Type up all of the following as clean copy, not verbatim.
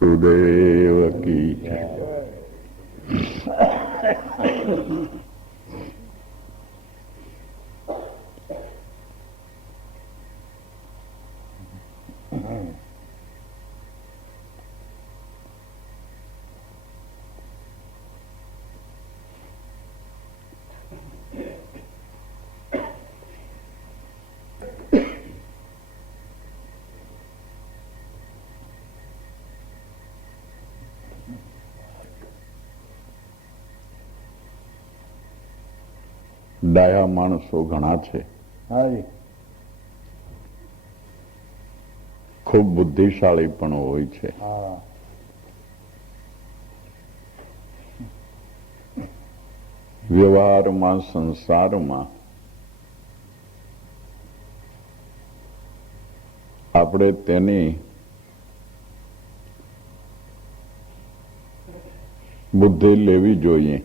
ગુરુદેવ કી જય. ડાયા માણસો ઘણા છે, ખૂબ બુદ્ધિશાળી પણ હોય છે. વ્યવહારમાં, સંસારમાં આપણે તેની બુદ્ધિ લેવી જોઈએ,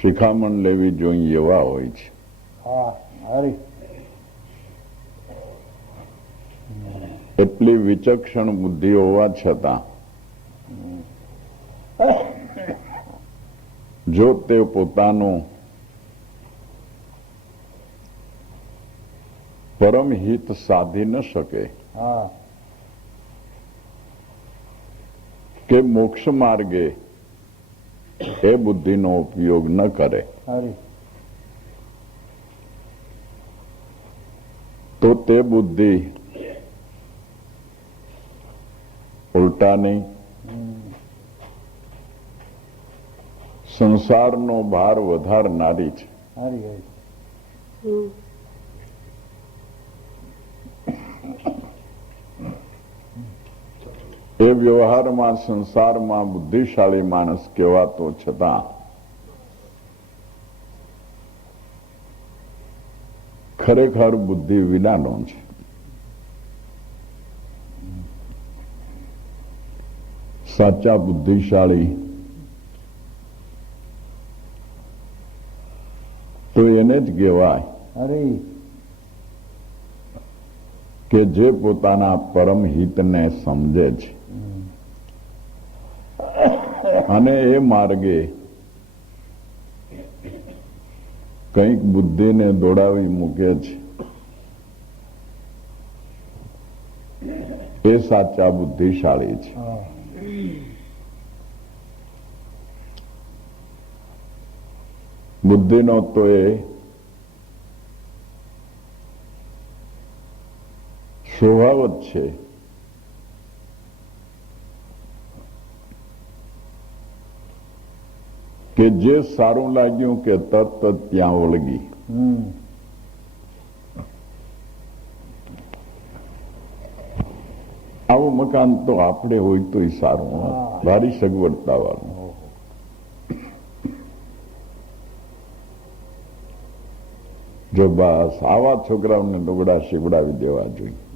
શિખામણ લેવી જોઈએ એવા હોય છે. એટલી વિચક્ષણ બુદ્ધિ હોવા છતાં જો તે પોતાનું પરમ હિત સાધી ન શકે કે મોક્ષ માર્ગે એ બુદ્ધિનો ઉપયોગ ન કરે તો તે બુદ્ધિ ઉલટાની સંસારનો ભાર વધારનારી છે. એ વ્યવહારમાં, સંસારમાં બુદ્ધિશાળી માણસ કહેવાતો છતાં ખરેખર બુદ્ધિ વિનાનો છે. સાચા બુદ્ધિશાળી તો એને જ કહેવાય કે જે પોતાના પરમ હિતને સમજે છે અને એ માર્ગે કંઈક બુદ્ધિને દોડાવી મૂકે છે. એ સાચા બુદ્ધિશાળી છે. બુદ્ધિનો તો એ સ્વભાવ જ છે કે જે સારું લાગ્યું કે તરત જ ત્યાં વળગી. આવું મકાન તો આપણે હોય તો સારું, ભારી સગવડતા વાળું. જો બસ આવા છોકરાઓને ડોગડા શીવડાવી દેવા જોઈએ.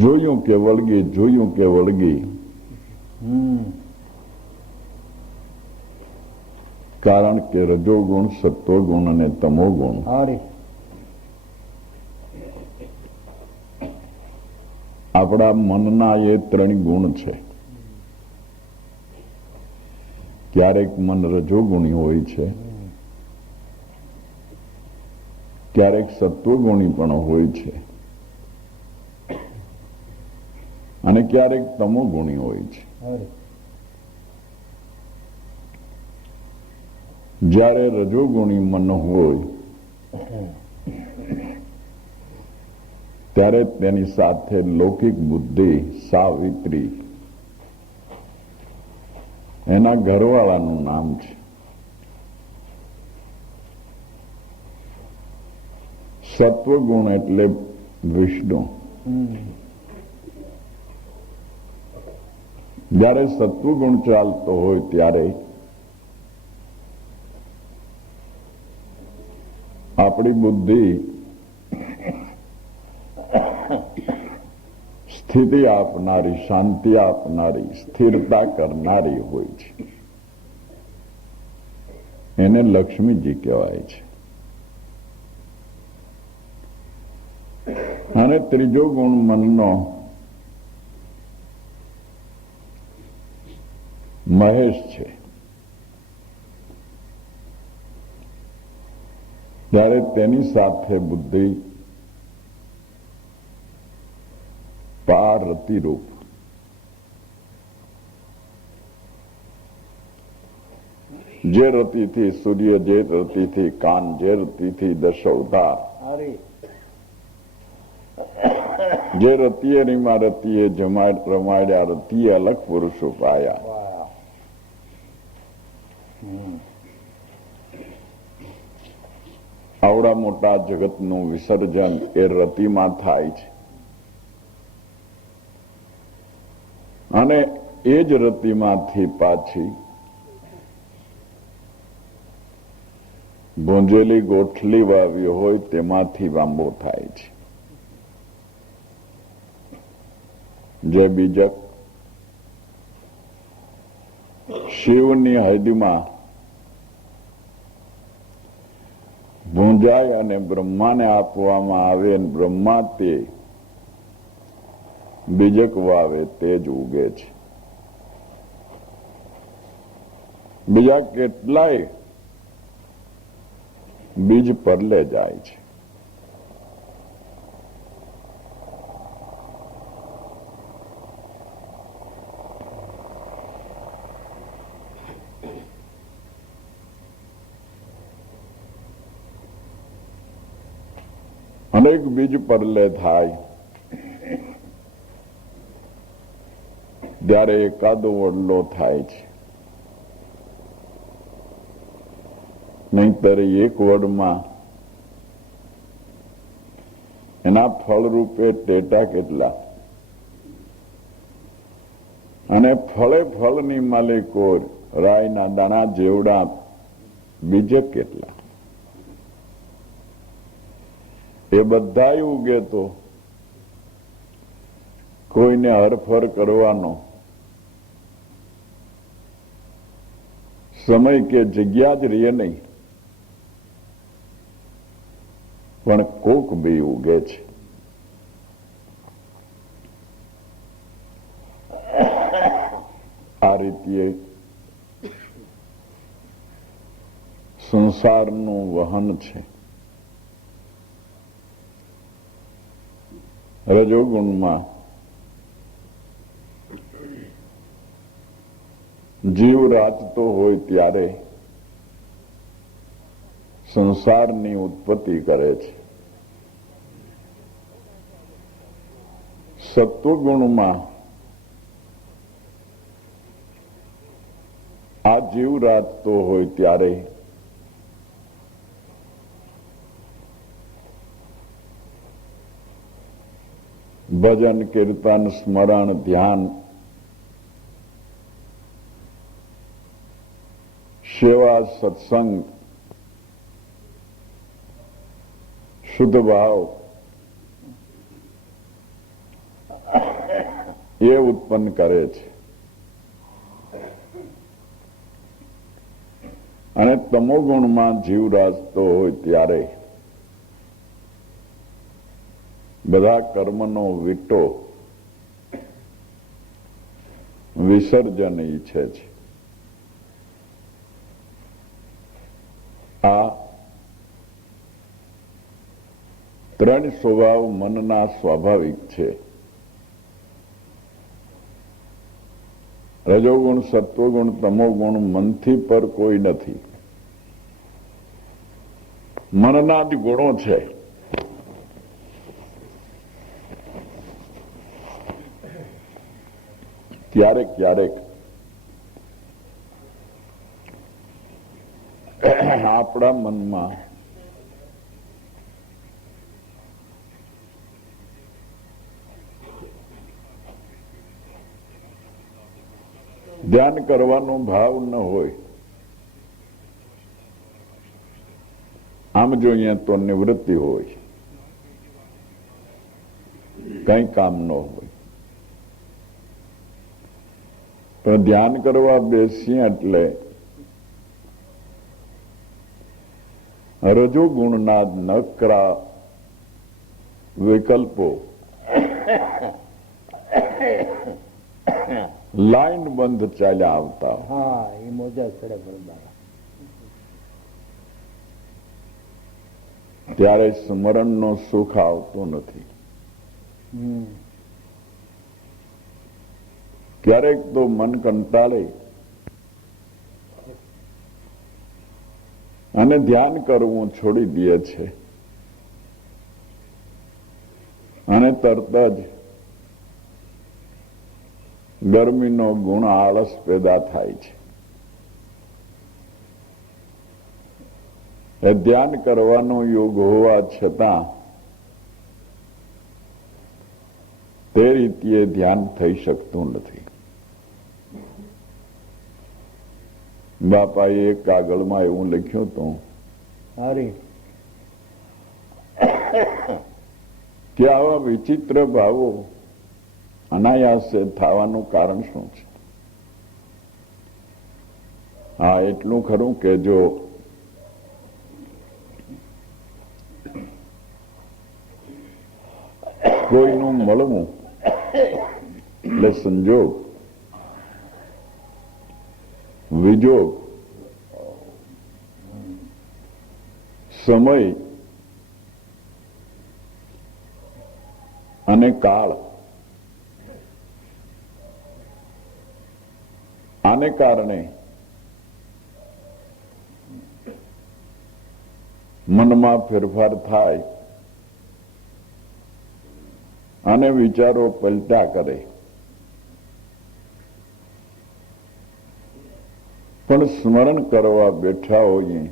જોયું કે વળગી, જોયું કે વળગી. કારણ કે રજોગુણ, સત્વગુણ અને તમોગુણ આપણા મનના એ 3 ગુણ છે. ક્યારેક મન રજોગુણી હોય છે, ક્યારેક સત્વગુણી પણ હોય છે અને ક્યારેક તમોગુણી હોય છે. જ્યારે રજોગુણી મન હોય ત્યારે તેની સાથે લૌકિક બુદ્ધિ, સાવિત્રી એના ઘરવાળાનું નામ છે. સત્વગુણ એટલે વિષ્ણુ. જ્યારે સત્વગુણ ચાલતો હોય ત્યારે આપણી બુદ્ધિ સ્થિતિ આપનારી, શાંતિ આપનારી, સ્થિરતા કરનારી હોય છે. એને લક્ષ્મીજી કહેવાય છે. અને ત્રીજો ગુણ મનનો મહેશ છે. ત્યારે તેની સાથે બુદ્ધિ પારતિરૂપ. જે રતિથી સૂર્ય, જે રતિથી કાન, જે રતિથી દશ અવતાર, જે રતિએ રીમા રતિએ રમાડ્યા, રતિએ અલગ પુરુષો પાયા. આવડા મોટા જગતનું વિસર્જન એ રતિમાં થાય છે. અને એ જ રતિમાંથી પાછી ભૂંજેલી ગોઠલી વાવી હોય તેમાંથી વાંબો થાય છે. જે બીજક શિવની હદમાં ભૂંજાય અને બ્રહ્માને આપવામાં આવે, બ્રહ્મા તે બીજક વાવે તે જ ઉગે છે. બીજા કેટલાય બીજ પરલે જાય છે. અનેક બીજ પરલે થાય ત્યારે એકાદો વડલો થાય છે. નહીંતર એક વડમાં એના ફળ રૂપે ટેટા કેટલા, અને ફળે ફળની માલિકો રાયના દાણા જેવડા બીજક કેટલા. એ બધા ઉગે તો કોઈને હરફર કરવાનો સમય કે જગ્યા જ રહે નહીં, પણ કોક બી ઉગે છે. આ રીતે સંસારનું વહન છે. રજોગુણમાં જીવ રાચતો હોય ત્યારે સંસારની ઉત્પત્તિ કરે છે. સત્વગુણમાં આ જીવ રાચતો હોય ત્યારે ભજન, કીર્તન, સ્મરણ, ધ્યાન, સેવા, સત્સંગ, શુદ્ધ ભાવ એ ઉત્પન્ન કરે છે. અને તમોગુણમાં જીવ રાચતો હોય ત્યારે બધા કર્મનો વિટો વિસર્જન ઈચ્છે છે. આ ત્રણ સ્વભાવ મનના સ્વાભાવિક છે. રજોગુણ, સત્વગુણ, તમોગુણ મનથી પર કોઈ નથી, મનના જ ગુણો છે. ક્યારેક ક્યારેક આપણા મનમાં ધ્યાન કરવાનો ભાવ ન હોય, આમ જોઈએ તો નિવૃત્તિ હોય, કઈ કામ ન હોય, તો ધ્યાન કરવા બેસીએ એટલે રજોગુણના નકરા વિકલ્પો લાઈન બંધ ચાલ્યા આવતા. હા, એ મોજા ચડે બરોબર. ત્યારે સ્મરણનો સુખ આવતો નથી. ક્યારેક તો મન કંટાળે અને ધ્યાન કરવું છોડી દે છે અને તરત જ ગરમીનો ગુણ આળસ પેદા થાય છે. એ ધ્યાન કરવાનો યોગ હોવા છતાં તે રીતે ધ્યાન થઈ શકતું નથી. બાપાએ એક કાગળમાં એવું લખ્યું હતું કે આવા વિચિત્ર ભાવો અનાયાસે થવાનું કારણ શું છે? હા, એટલું ખરું કે જો કોઈનું મળવું એટલે સંજોગ, વિજોગ, સમય અને કાળ, આને કારણે મનમાં ફેરફાર થાય અને વિચારો પલટા કરે. પણ સ્મરણ કરવા બેઠા હોઈએ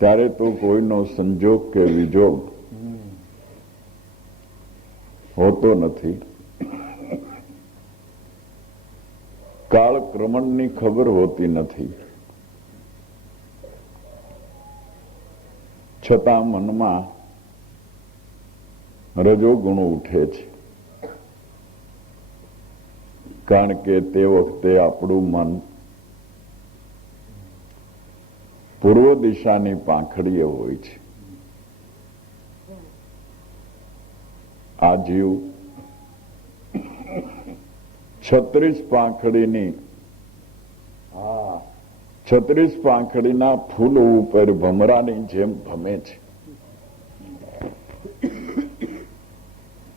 ત્યારે તો કોઈનો સંજોગ કે વિજોગ હોતો નથી. કાળક્રમણની ખબર હોતી નથી. છતાં મનમાં રજોગુણ ઉઠે છે. કારણ કે તે વખતે આપણું મન પૂર્વ દિશાની પાંખડીએ હોય છે. આ જીવ 36 પાંખડીની 36 પાંખડીના ફૂલ ઉપર ભમરાની જેમ ભમે છે.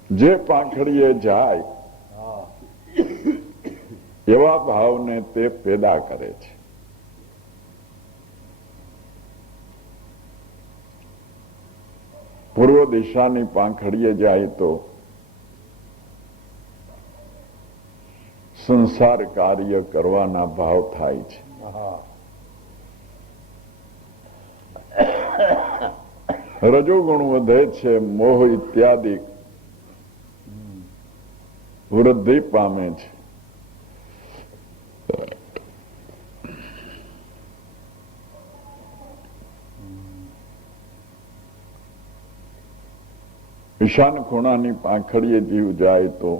જે પાંખડીએ જાય એવા ભાવને તે પેદા કરે છે. પૂર્વ દિશાની પાંખડીએ જાય તો સંસાર કાર્ય કરવાના ભાવ થાય છે. રજોગુણ વધે છે, મોહ ઇત્યાદિ વૃદ્ધિ પામે છે. ઈશાન ખૂણાની પાંખડીએ જીવ જાય તો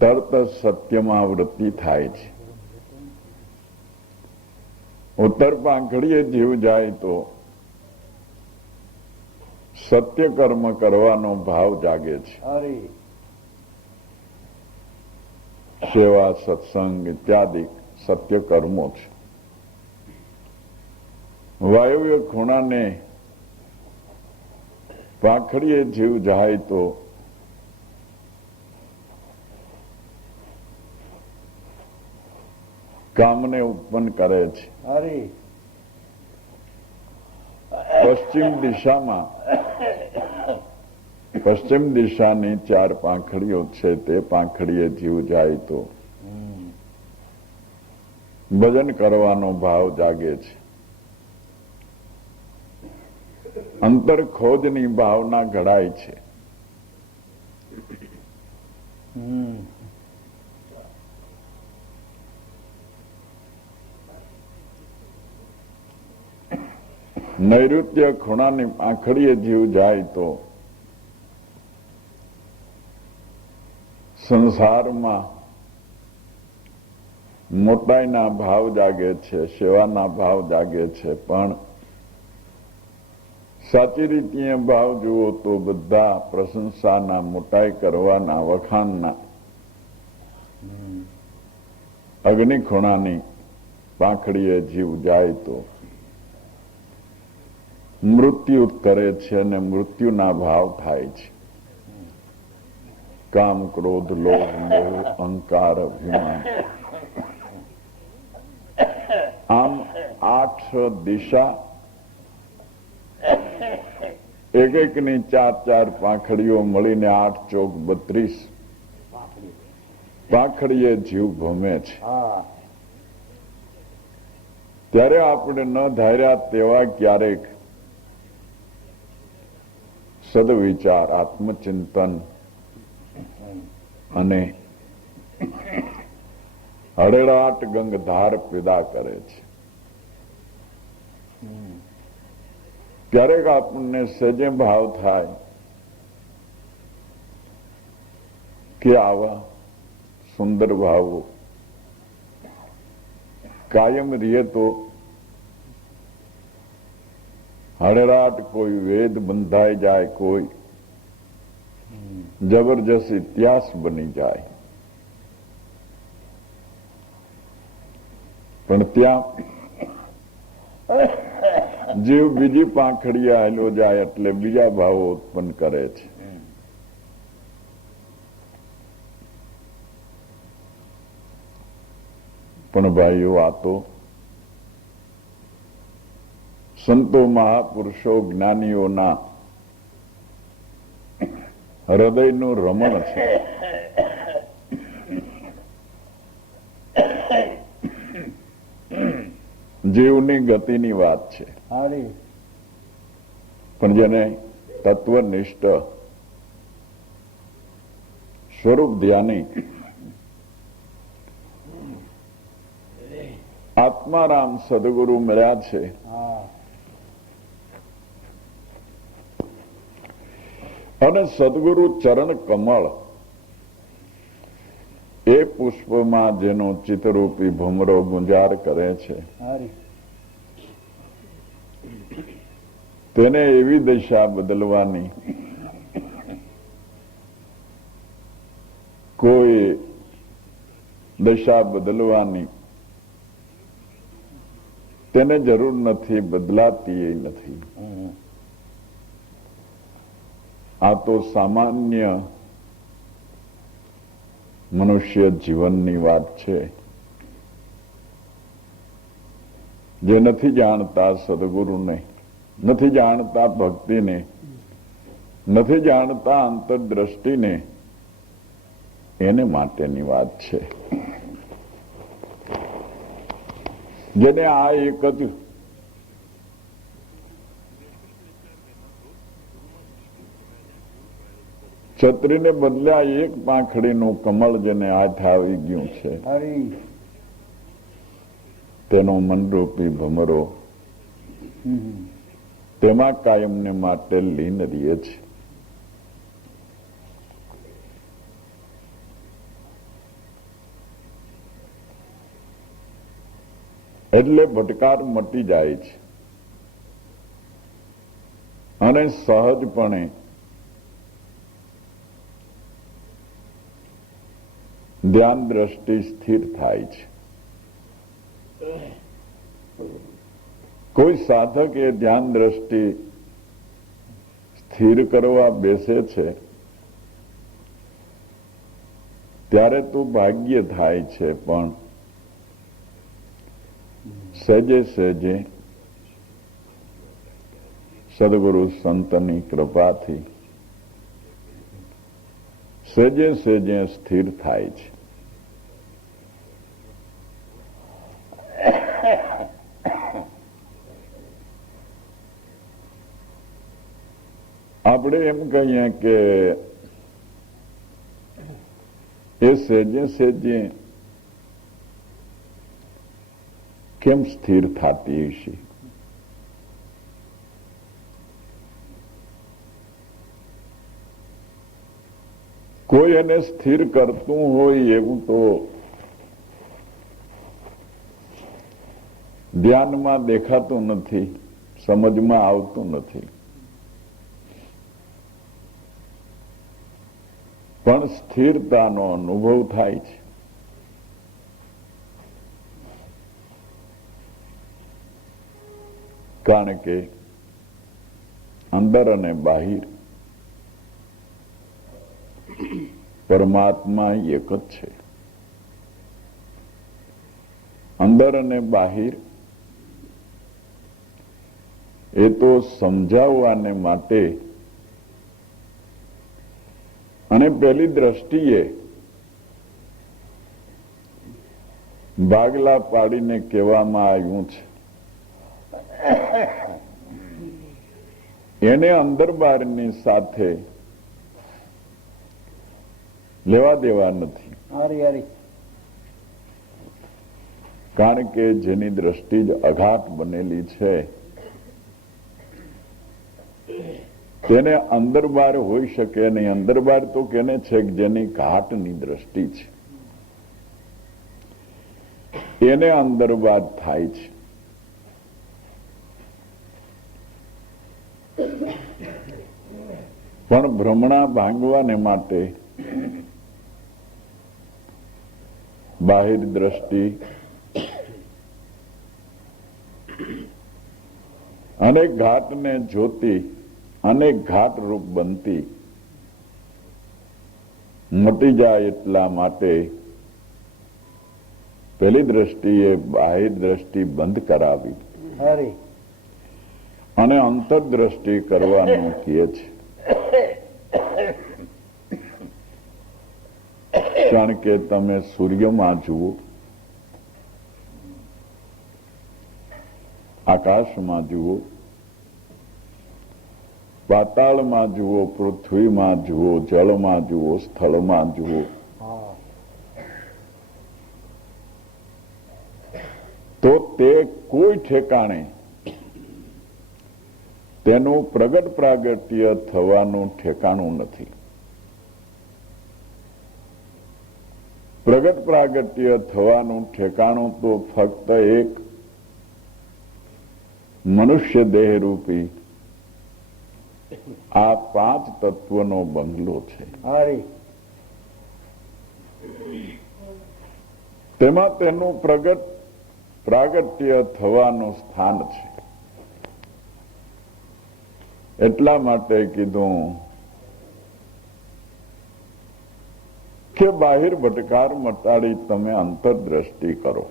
તરત સત્યમાં વૃત્તિ થાય છે. ઉત્તર પાંખડીએ જીવ જાય તો સત્ય કર્મ કરવાનો ભાવ જાગે છે. સેવા, સત્સંગ ઇત્યાદિ સત્ય કર્મો છે. વાયવ્ય ખૂણાને પાંખડીએ જીવ જાય તો કામને ઉત્પન્ન કરે છે. પશ્ચિમ દિશાની 4 પાંખડીઓ છે. તે પાંખડીએ જીવ જાય તો ભજન કરવાનો ભાવ જાગે છે. અંતર ખોજની ભાવના ઘડાય છે. નૈઋત્ય ખૂણાની પાંખડીએ જીવ જાય તો સંસારમાં મોટાઈના ભાવ જાગે છે, સેવાના ભાવ જાગે છે. પણ સાચી રીતે ભાવ જુઓ તો બધા પ્રશંસાના, મોટાઈ કરવાના, વખાણના, અગ્નિખૂણાની પાંખડીએ જીવ જાય તો મૃત્યુ કરે છે અને મૃત્યુના ભાવ થાય છે. કામ, ક્રોધ, લોભ, મોહ, અહંકાર, અભિમાન. આમ 8 દિશા, એકની 4 પાંખડીઓ મળીને 8 ચોક 32 પાંખડીએ જીવ ભમે છે. ત્યારે આપણે ન ધાર્યા તેવા ક્યારેક સદવિચાર, આત્મચિંતન અને હળેળાટ ગંગધાર પેદા કરે છે. ક્યારેક આપણને સજે ભાવ થાય કે આવા સુંદર ભાવો કાયમ રહે તો હળેળાટ કોઈ વેદ બંધાઈ જાય, કોઈ જબરજસ્ત ઇતિહાસ બની જાય. પણ ત્યાં જીવ બીજી પાંખડીએ આવેલો જાય એટલે બીજા ભાવો ઉત્પન્ન કરે છે. પણ ભાઈઓ, આ તો સંતો, મહાપુરુષો, જ્ઞાનીઓના હૃદયનું રમણ છે. જીવની ગતિની વાત છે. પણ જેને તત્વનિષ્ઠ, સ્વરૂપ ધ્યાની, આત્મારામ સદગુરુ મળ્યા છે, અને સદગુરુ ચરણ કમળ એ પુષ્પમાં જેનો ચિત્તરૂપી ભમરો ગુંજાર કરે છે, તેને એવી દશા બદલવાની કોઈ દશા બદલવાની તેને જરૂર નથી, બદલાતી નથી. આ તો સામાન્ય મનુષ્ય જીવનની વાત છે. જે નથી જાણતા સદગુરુને, નથી જાણતા ભક્તિને, નથી જાણતા અંતરદ્રષ્ટિને, એને માટેની વાત છે. જેને આ એક જ છત્રીને બદલ્યા એક પાંખડીનું કમળ જેને હાથ આવી ગયું છે, તેનો મનરૂપી ભમરો તેમાં કાયમને માટે લીન રહે છે. એટલે ભટકાર મટી જાય છે અને સહજપણે ધ્યાન દ્રષ્ટિ સ્થિર થાય છે. કોઈ સાધક એ ધ્યાન દ્રષ્ટિ સ્થિર કરવા બેસે છે ત્યારે તો ભાગ્ય થાય છે, પણ સહેજે સહેજે સદગુરુ સંતની કૃપાથી સહેજે સહેજે સ્થિર થાય છે. આપણે એમ કહીએ કે એ સહેજે સહેજે કેમ સ્થિર થતી હશે? કોઈ એને સ્થિર કરતું હોય એવું તો ધ્યાનમાં દેખાતું નથી, સમજમાં આવતું નથી. પણ સ્થિરતાનો અનુભવ થાય છે. કારણ કે અંદર અને બહાર પરમાત્મા એક જ છે. અંદર અને બહાર એ તો સમજાવવાને માટે અને પહેલી દ્રષ્ટિએ ભાગલા પાડીને કહેવામાં આવ્યું છે. એને અંદર બહારની સાથે લેવા દેવા નથી. કારણ કે જેની દ્રષ્ટિ જ અઘાટ બનેલી છે તેને અંદર બહાર હોઈ શકે નહીં. અંદર બહાર તો કેને છે કે જેની ઘાટની દ્રષ્ટિ છે એને અંદર બહાર થાય છે. પણ ભ્રમણા ભાંગવાને માટે બાહિર દ્રષ્ટિ અનેક ઘાટને જોતી અનેક ઘાટ રૂપ બનતી મટી જાય એટલા માટે પેલી દ્રષ્ટિએ બાહિર દ્રષ્ટિ બંધ કરાવી અને અંતરદ્રષ્ટિ કરવાનું કહે છે. કારણ કે તમે સૂર્યમાં જુઓ, આકાશમાં જુઓ, પાતાળમાં જુઓ, પૃથ્વીમાં જુઓ, જળમાં જુઓ, સ્થળમાં જુઓ, તો તે કોઈ ઠેકાણે તેનું પ્રગટ પ્રાગટ્ય થવાનું ઠેકાણું નથી. પ્રગટ પ્રાગટ્ય થવાનું ઠેકાણું તો ફક્ત એક મનુષ્ય દેહ રૂપી આ 5 તત્વનો બંગલો છે. તેમાં તેનું પ્રગટ પ્રાગટ્ય થવાનું સ્થાન છે. એટલા માટે કીધું કે બાહિર ભટકાર મટાડી તમે અંતરદ્રષ્ટિ કરો.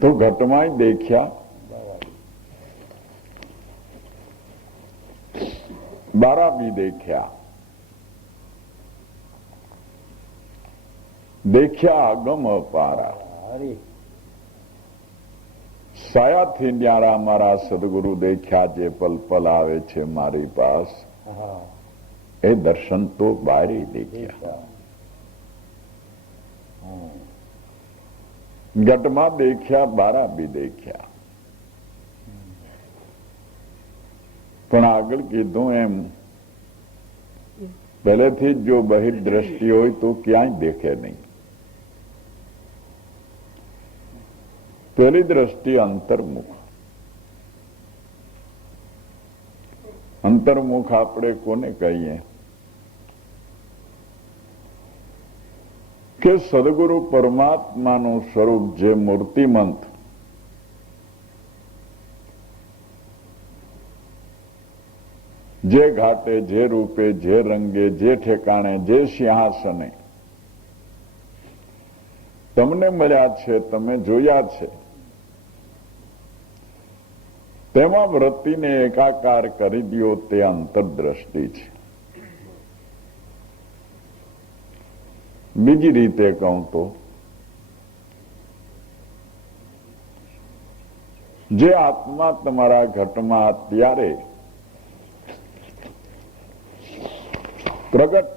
તો ઘટમાં દેખ્યા, બારા બી દેખ્યા, દેખ્યા અગમ અપારા. સાયાથી ન્યારા મારા સદગુરુ દેખ્યા જે પલ પલ આવે છે મારી પાસ. એ દર્શન તો બારે દેખ્યા. ઘટમાં દેખ્યા, બારા બી દેખ્યા. પણ આગળ કીધું એમ પહેલેથી જ જો બહિર દ્રષ્ટિ હોય તો ક્યાંય દેખે નહીં. પહેલી દ્રષ્ટિ અંતર્મુખ. અંતર્મુખ આપણે કોને કહીએ કે સદગુરુ પરમાત્માનું સ્વરૂપ જે મૂર્તિમંત જે ઘાટે, જે રૂપે, જે રંગે, જે ઠેકાણે, જે સિંહાસને તમને મળ્યા છે, તમે જોયા છે, તેમાં વૃત્તિને એકાકાર કરી દો તે અંતરદ્રષ્ટિ છે. બીજી રીતે કહું તો જે આત્મા તમારા ઘટમાં અત્યારે પ્રગટ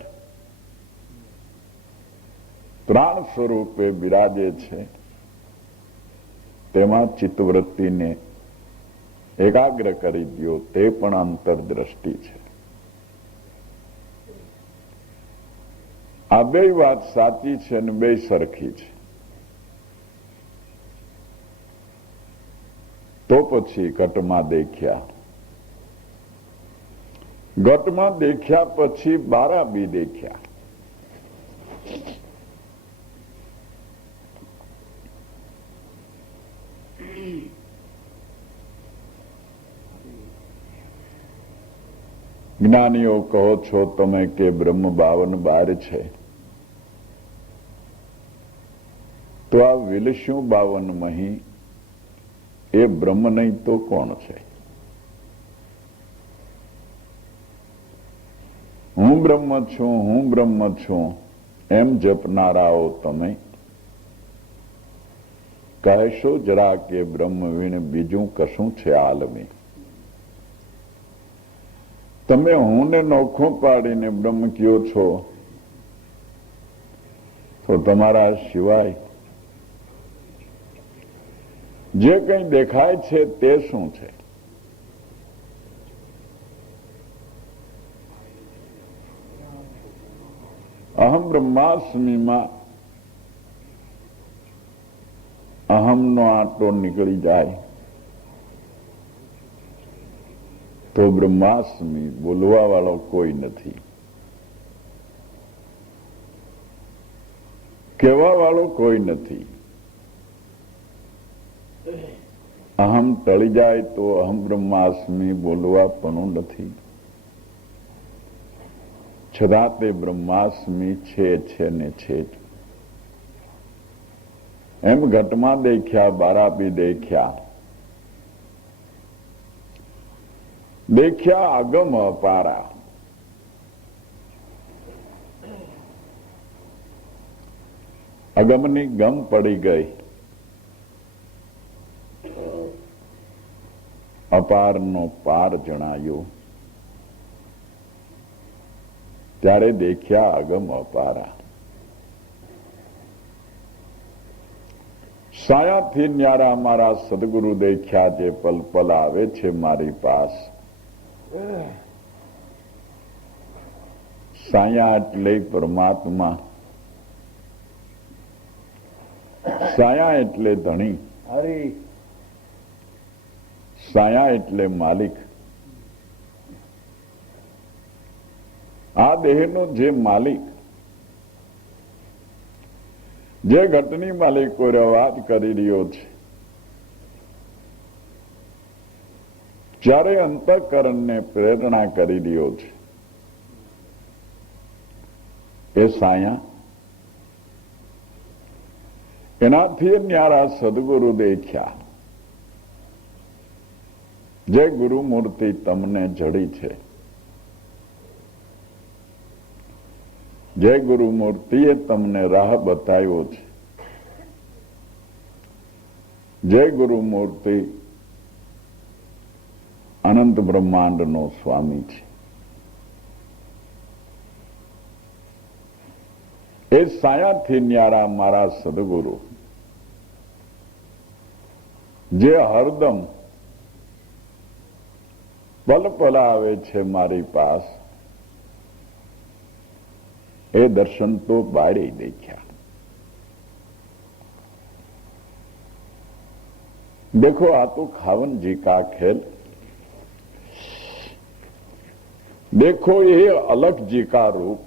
પ્રાણ સ્વરૂપે બિરાજે છે તેમાં ચિત્તવૃત્તિને એકાગ્ર કરી દો તે પણ અંતરદ્રષ્ટિ છે. આ બે વાત સાચી છે અને બે સરખી છે. તો પછી ઘટમાં દેખ્યા, ઘટમાં દેખ્યા પછી બારા બી દેખ્યા. જ્ઞાનીઓ કહો છો તમે કે બ્રહ્મ 52 છે, તો આ વિલસ્યું 52 મહી એ બ્રહ્મ નહીં તો કોણ છે? હું બ્રહ્મ છું, હું બ્રહ્મ છું એમ જપનારાઓ તમે કહેશો જરા કે બ્રહ્મ વીણ બીજું કશું છે આલમી. તમે હું ને નોખો પાડીને બ્રહ્મ કયો છો, તો તમારા સિવાય જે કંઈ દેખાય છે તે શું છે? અહમ બ્રહ્માસ્મીમાં અહમનો આંટો નીકળી જાય તો બ્રહ્માસ્મી બોલવા વાળો કોઈ નથી, કહેવા વાળો કોઈ નથી. અહમ ટળી જાય તો અહમ બ્રહ્માસ્મી બોલવા પણ નથી. છતાં તે બ્રહ્માસ્મી છે ને છે જ. એમ ઘટમાં દેખ્યા, બારા બી દેખ્યા. દેખ્યા અગમ અપારા. અગમની ગમ પડી ગઈ, અપારનો પાર જણાયો. ત્યારે દેખ્યા અગમ અપારા. સાયાથી ન્યારા મારા સદગુરુ દેખ્યા જે પલ પલ આવે છે મારી પાસ. સાયા એટલે પરમાત્મા, સાયા એટલે ધણી, સાયા એટલે માલિક. આ દેહનો જે માલિક, જે ઘટની માલિકો વાત કરી રહ્યો છે, જ્યારે અંતઃકરણને પ્રેરણા કરી રહ્યો છે, એ સાયા. એનાથી ન્યારા સદગુરુ દેખ્યા. જે ગુરુમૂર્તિ તમને જડી છે, જે ગુરુમૂર્તિએ તમને રાહ બતાવ્યો છે, જે ગુરુમૂર્તિ અનંત બ્રહ્માંડનો સ્વામી છે, એ સાયાથી ન્યારા મારા સદગુરુ, જે હરદમ પલ પલ આવે છે મારી પાસ, એ દર્શન તો બાળે દેખ્યા. देखो आ तो खावन जी का खेल, देखो ये अलग जी का रूप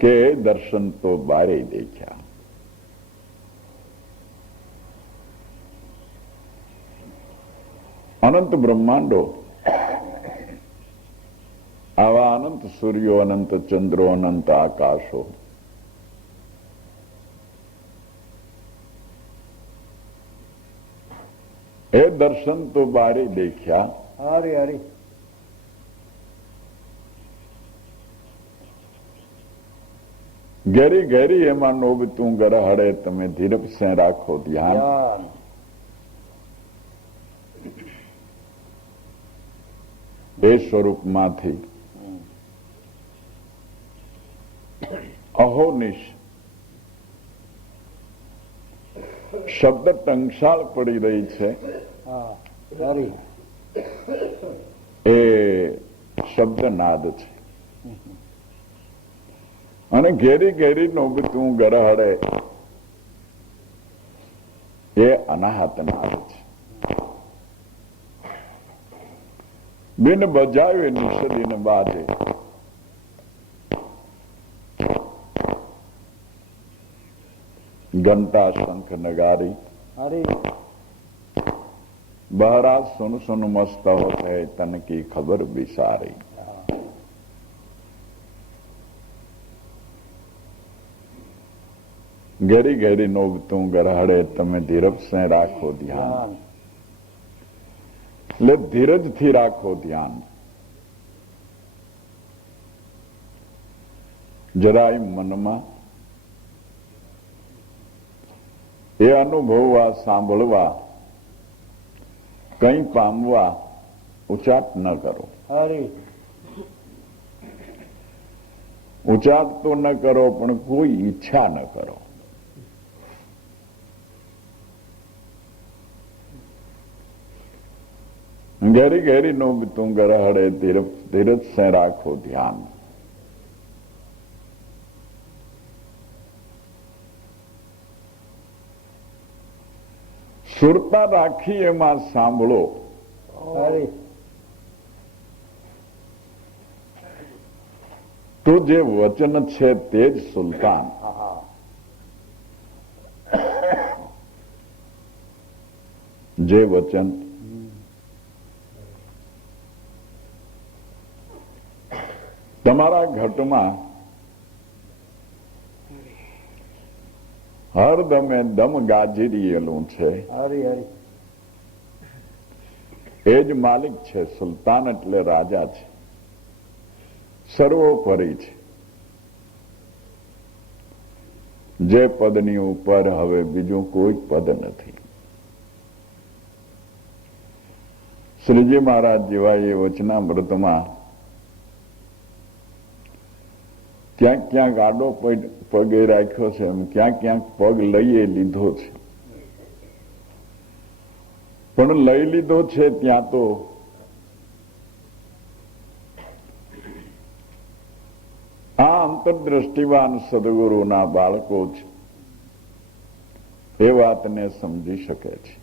के दर्शन तो बारे देखा. अनंत ब्रह्मांडो, आवा अनंत सूर्यो, अनंत चंद्रो, अनंत आकाशो, એ દર્શન તો બારે દેખ્યા. હરી હરી ઘેરી ઘેરી એમાં નોબતું ગરહડે, તમે ધીરજ સે રાખો ધ્યાન. એ સ્વરૂપમાંથી અહોનિશ શબ્દ ટંકશાળ પડી રહી છે. એ શબ્દનાદ છે. અને ઘેરી ઘેરી નોબતું ગરહડે, એ અનાહત નાદ છે. બિન બજાવે નિષદિન બાજે, घंटा शंख नगारी अरे बहरा सुन सुन मस्त होते तन की खबर बिसारी। ઘેરી ઘેરી નોબતું ગરહડે તમે ધીરજ સે રાખો ધ્યાન, એટલે ધીરજથી રાખો ધ્યાન। જરાય મનમાં એ અનુભવવા, સાંભળવા, કંઈ પામવા ઉચાટ ન કરો। अरे ઉચાટ તો ન કરો, પણ કોઈ ઈચ્છા ન કરો। ઘેરી ઘેરી નોબતું ગરહડે ધીરજ સે રાખો ધ્યાન। સુરતા રાખી એમાં સાંભળો। अरे તો જે વચન છે તે જ સુલતાન। हाँ જે વચન તમારા ઘટમાં હરદમે દમ ગાજી રહેલું છે, अरे अरे એ જ માલિક છે। સુલતાન એટલે રાજા છે, સર્વોપરી છે। જે પદની ઉપર હવે બીજું કોઈ પદ નથી। શ્રીજી મહારાજ જેવા એ વચનામૃતમાં ક્યાંક ક્યાંક આડો પગે રાખ્યો છે, એમ ક્યાંક ક્યાંક પગ લઈએ લીધો છે, પણ લઈ લીધો છે ત્યાં તો આ અંતરદ્રષ્ટિવાન સદગુરુના બાળકો છે, એ વાતને સમજી શકે છે।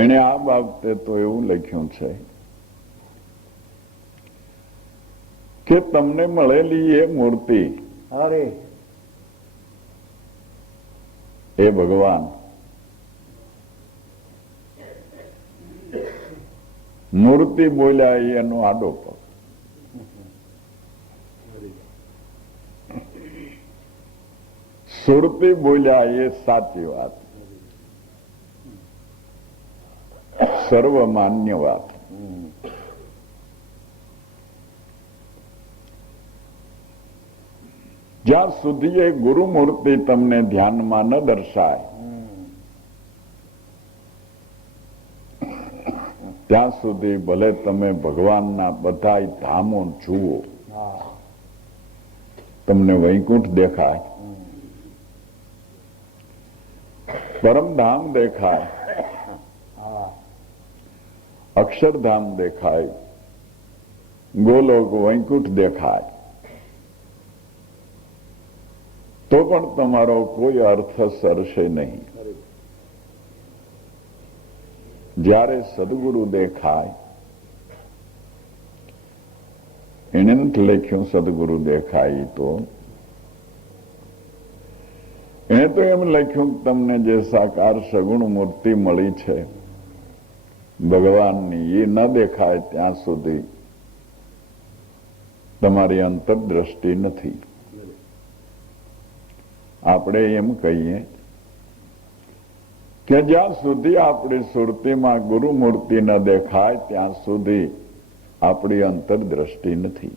એણે આ બાબતે તો એવું લખ્યું છે કે તમને મળેલી એ મૂર્તિ, अरे એ ભગવાન મૂર્તિ બોલ્યા એનો આડો પગ, સુરતી બોલ્યા એ સાચી વાત, સર્વમાન્ય વાત। જ્યાં સુધી એ ગુરુમૂર્તિ તમને ધ્યાનમાં ન દર્શાય ત્યાં સુધી ભલે તમે ભગવાનના બધાય ધામો જુઓ, हाँ તમને વૈકુંઠ દેખાય, પરમધામ દેખાય, हाँ અક્ષરધામ દેખાય, ગોલોક વૈકુંઠ દેખાય, તો પણ તમારો કોઈ અર્થ સરશે નહીં। જ્યારે સદગુરુ દેખાય, એને નથી લખ્યું સદગુરુ દેખાય, તો એને તો એમ લખ્યું કે તમને જે સાકાર સગુણ મૂર્તિ મળી છે ભગવાનની, એ ન દેખાય ત્યાં સુધી તમારી અંતરદ્રષ્ટિ નથી। આપણે એમ કહીએ કે જ્યાં સુધી આપણી સુરતીમાં ગુરુમૂર્તિ ન દેખાય ત્યાં સુધી આપણી અંતરદ્રષ્ટિ નથી।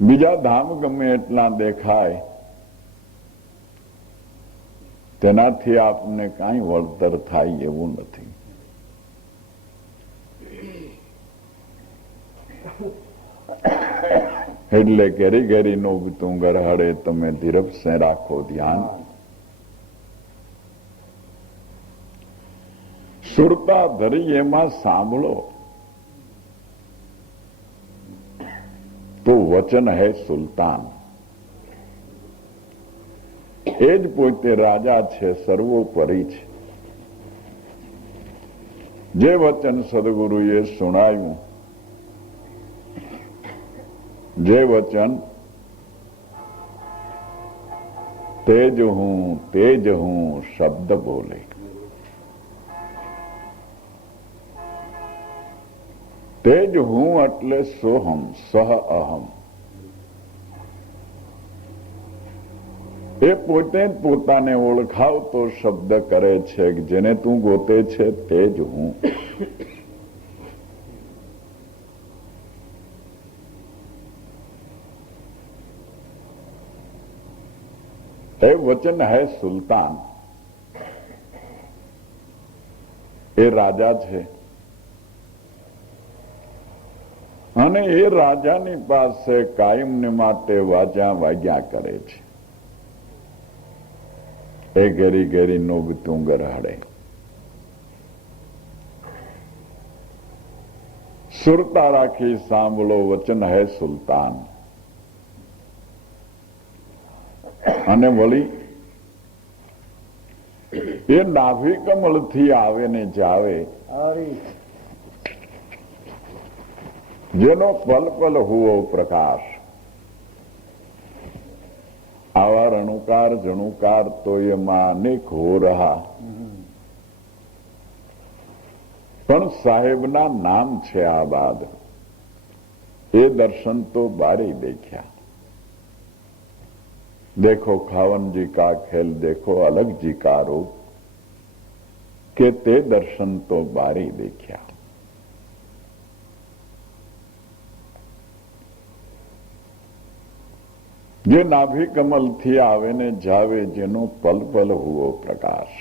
બીજા ધામ ગમે એટલા દેખાય, તેનાથી આપને કાંઈ વળતર થાય એવું નથી। એટલે ઘેરી ઘેરી નોબતું ગરહડે તમે ધીરજ સે રાખો ધ્યાન। સુરતા ધરી એમાં સાંભળો તો વચન હૈ સુલતાન। એ જ પોતે રાજા છે, સર્વોપરી છે। જે વચન સદગુરુએ સુણાયું, જે વચન તેજ હું શબ્દ બોલે, તેજ હું એટલે સોહમ સહ અહમ. એ પોતે જ પોતાને ઓળખાવતો શબ્દ કરે છે કે જેને તું ગોતે છે તે જ હું. એ વચન હૈ સુલતાન. એ રાજા છે અને એ રાજાની પાસે કાયમને માટે વાજા વાગ્યા કરે છે. એ ઘેરી ઘેરી નોબતું ગરહડે. સુરતા રાખી સાંભળો વચન હૈ સુલતાન. અને વળી એ નાભી કમળથી આવે ને જાવે, જેનો પલ પલ હુઓ પ્રકાશ. આવા રણુકાર જણુકાર તો એમાં અનેક હો રહા, પણ સાહેબના નામ છે આ બાદ. એ દર્શન તો બારે દેખ્યા. देखो खावन जी का खेल, देखो अलग जी का रूप, કે તે દર્શન તો બારી દેખ્યા. જે નાભી કમલથી આવે ને જાવે, જેનો પલ પલ હુઓ પ્રકાશ.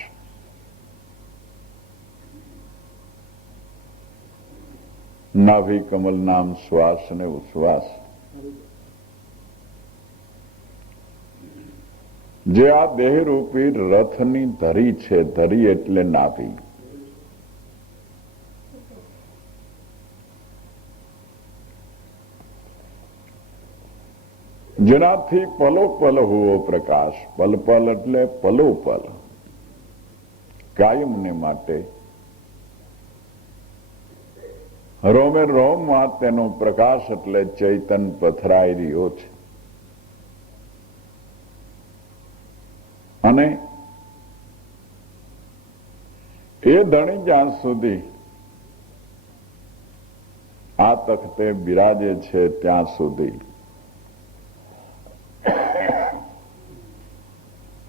નાભી કમલ નામ શ્વાસ ને ઉશ્વાસ, જે આ દેહરૂપી રથની ધરી છે. ધરી એટલે નાભી. જેનાથી પલો પલ હુઓ પ્રકાશ. પલ પલ એટલે પલો પલ, કાયમને માટે. રોમે રોમમાં તેનો પ્રકાશ એટલે ચૈતન પથરાઈ રહ્યો છે. અને એ ધણી જ્યાં સુધી આ તખતે બિરાજે છે ત્યાં સુધી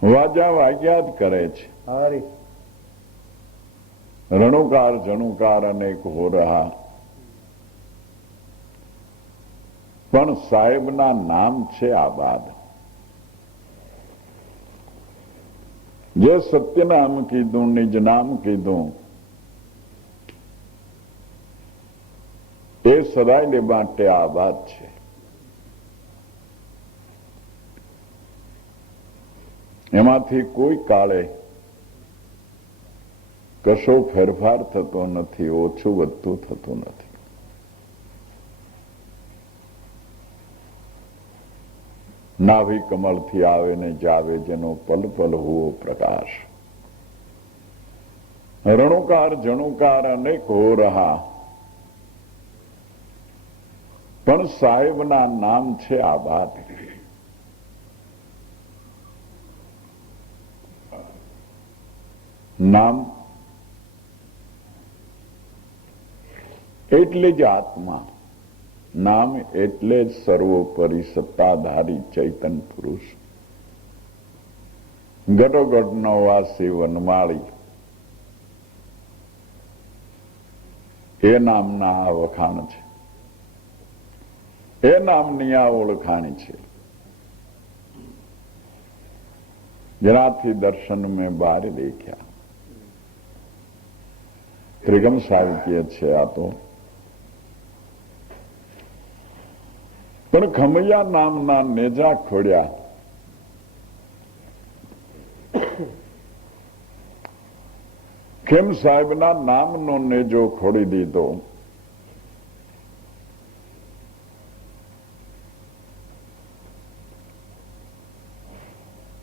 વાજા વાગ્યા જ કરે છે. રણુકાર જણુકાર અનેક હો રહા, પણ સાહેબના નામ છે આ બાદ. જે સત્ય નામ કીધું, નિજ નામ કીધું, એ સદાય માટે આબાદ છે. એમાંથી કોઈ કાળે કશો ફેરફાર થતો નથી, ઓછું વધતું થતું નથી. નાભી કમળથી આવે ને જાવે, જેનો પલ પલ હુઓ પ્રકાશ. રણુકાર જણુકાર અનેક હો રહા, પણ સાહેબના નામ છે આ બાત. નામ એટલે જ આત્મા. નામ એટલે જ સર્વોપરી સત્તાધારી ચૈતન પુરુષ. ગટોગટનો વાસી વનમાળી, એ નામના આ વખાણ છે. એ નામની આ ઓળખાણ છે, જેનાથી દર્શન મેં બાર દેખ્યા. ત્રિગમ સાહિત્ય છે આ તો. પણ ખમૈયા નામના નેજા ખોડ્યા. ખેમ સાહેબના નામનો નેજો ખોડી દીધો.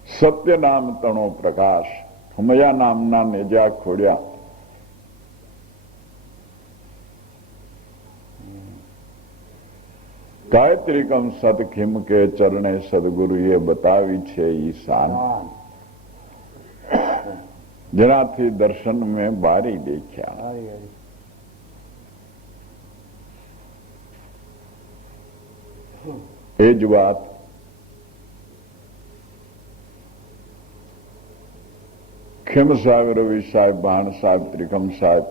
સત્ય નામ તણો પ્રકાશ. ખમૈયા નામના નેજા ખોડ્યા. ગાયત્રિકમ સતખિમ કે ચરણે સદગુરુએ બતાવી છે ઈશાન, જેનાથી દર્શન મેં બારી દેખ્યા. હરી હરી. એ જ વાત ખેમ સાહેબ, રવિ સાહેબ, ભાણ સાહેબ, ત્રિકમ સાહેબ,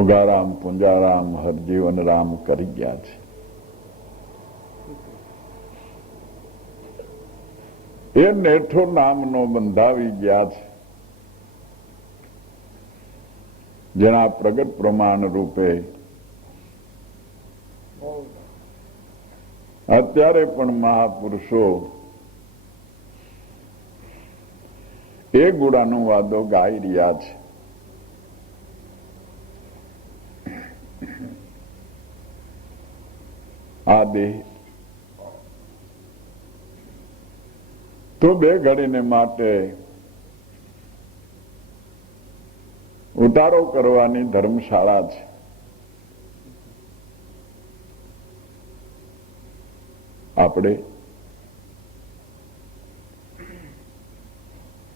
ઉગારામ, પુંજારામ, હરજીવન રામ કરી ગયા છે. એ નેઠો નામનો બંધાવી ગયા છે, જેના પ્રગટ પ્રમાણ રૂપે અત્યારે પણ મહાપુરુષો એ ગુણાનુવાદો ગાઈ રહ્યા છે. આ દેહ તો બે ઘડીને માટે ઉતારો કરવાની ધર્મશાળા છે. આપણે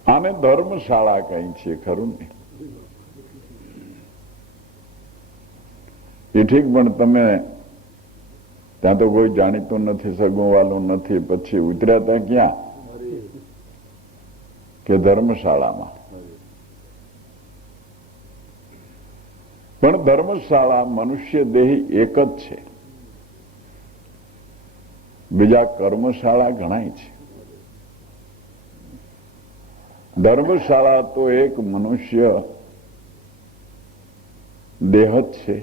આને ધર્મશાળા કહી છીએ, ખરું ને? એ ઠીક, પણ તમે ત્યાં તો કોઈ જાણીતું નથી, સગું નથી, પછી ઉતર્યા ત્યાં ક્યાં? કે ધર્મશાળામાં. પણ ધર્મશાળા મનુષ્ય દેહી એક જ છે, બીજા કર્મશાળા ઘણાય છે. ધર્મશાળા તો એક મનુષ્ય દેહ જ છે,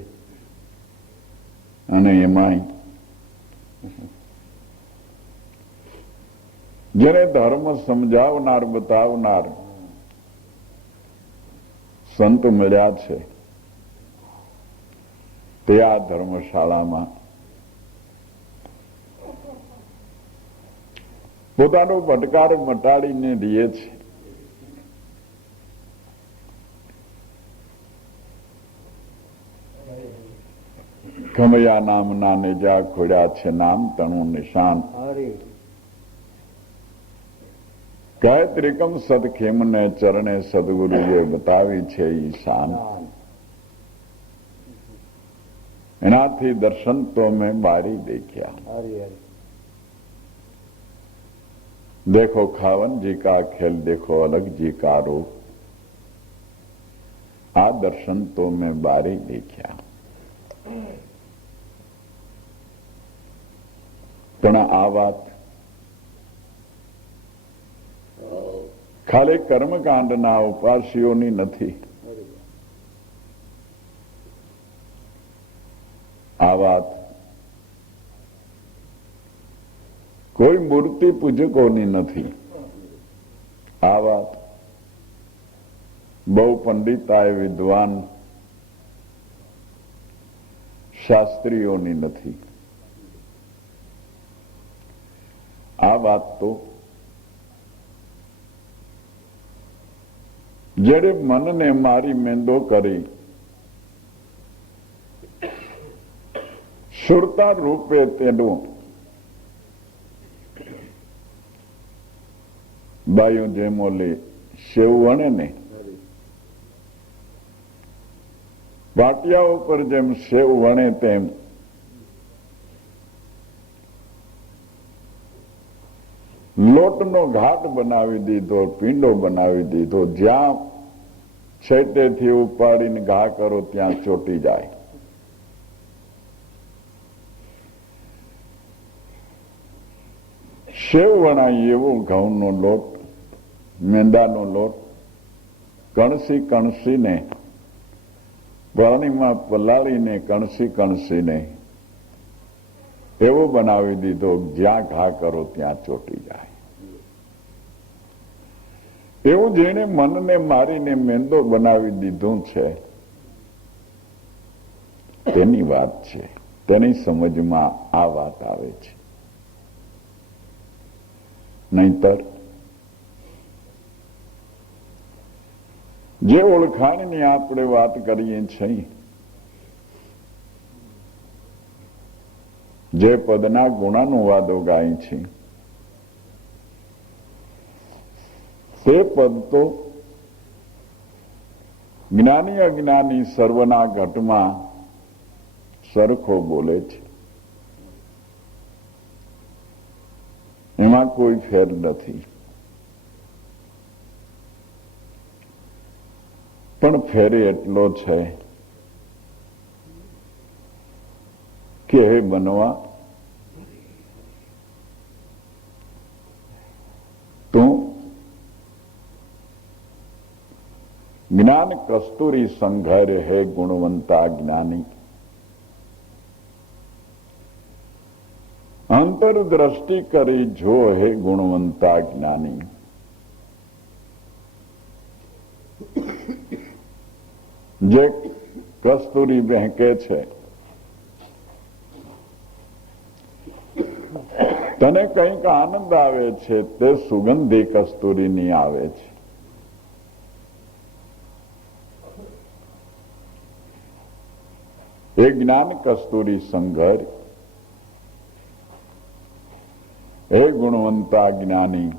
અને એમાંય જેને ધર્મ સમજાવનાર, બતાવનાર સંત મળ્યા છે, તે આ ધર્મશાળામાં પોતાનો ભટકાર મટાડીને રહે છે. ખમયા નામના નેજા ખોડ્યા છે, નામ તણું નિશાન. હરી. ગાયત્રિકમ સદખેમને ચરણે સદગુરુએ બતાવી છે ઈશાન, એનાથી દર્શન તો મેં બારી દેખ્યા. હરી હરી. देखो खावन जी का खेल, देखो अलग जी का रूप, आ दर्शन तो मैं बारी देख्या. પણ આ વાત ખાલી કર્મકાંડના ઉપાસીઓની નથી. આ વાત કોઈ મૂર્તિ પૂજકોની નથી. આ વાત બહુ પંડિતાય, વિદ્વાન શાસ્ત્રીઓની નથી. આ વાત તો જેણે મનને મારી મેંદો કરી સુરતા રૂપે તેનું બાયું જેમ ઓલી સેવ વણે ને, પાટિયા ઉપર જેમ સેવ વણે તેમ લોટનો ઘાટ બનાવી દીધો, પીંડો બનાવી દીધો. જ્યાં છેટેથી ઉપાડીને ઘા કરો ત્યાં ચોટી જાય. સેવ વણાય એવો ઘઉંનો લોટ, મેંદાનો લોટ કણસી કણસીને પાણીમાં પલાળીને કણસી કણસીને એવો બનાવી દીધો, જ્યાં ઘા કરો ત્યાં ચોટી જાય. એવું જેને મનને મારીને મેંદો બનાવી દીધું છે, તેની વાત છે. તેની સમજમાં આ વાત આવે છે. નહીંતર જે ઓળખાણની આપણે વાત કરીએ છીએ, જે પદના ગુણાનુવાદો ગાય છે તે પદ તો જ્ઞાની અજ્ઞાની સર્વના ઘટમાં સરખો બોલે છે. એમાં કોઈ ફેર નથી. પણ ફેર એટલો છે કે હે બનવા, તું જ્ઞાન કસ્તુરી સંઘર્ય હે ગુણવંતા જ્ઞાની, અંતરદ્રષ્ટિ કરી જો હે ગુણવંતા જ્ઞાની. જે કસ્તુરી વહેંકે છે, તને કંઈક આનંદ આવે છે તે સુગંધી કસ્તુરીની આવે છે. એ જ્ઞાન કસ્તુરી સંઘર હે ગુણવંતા જ્ઞાની.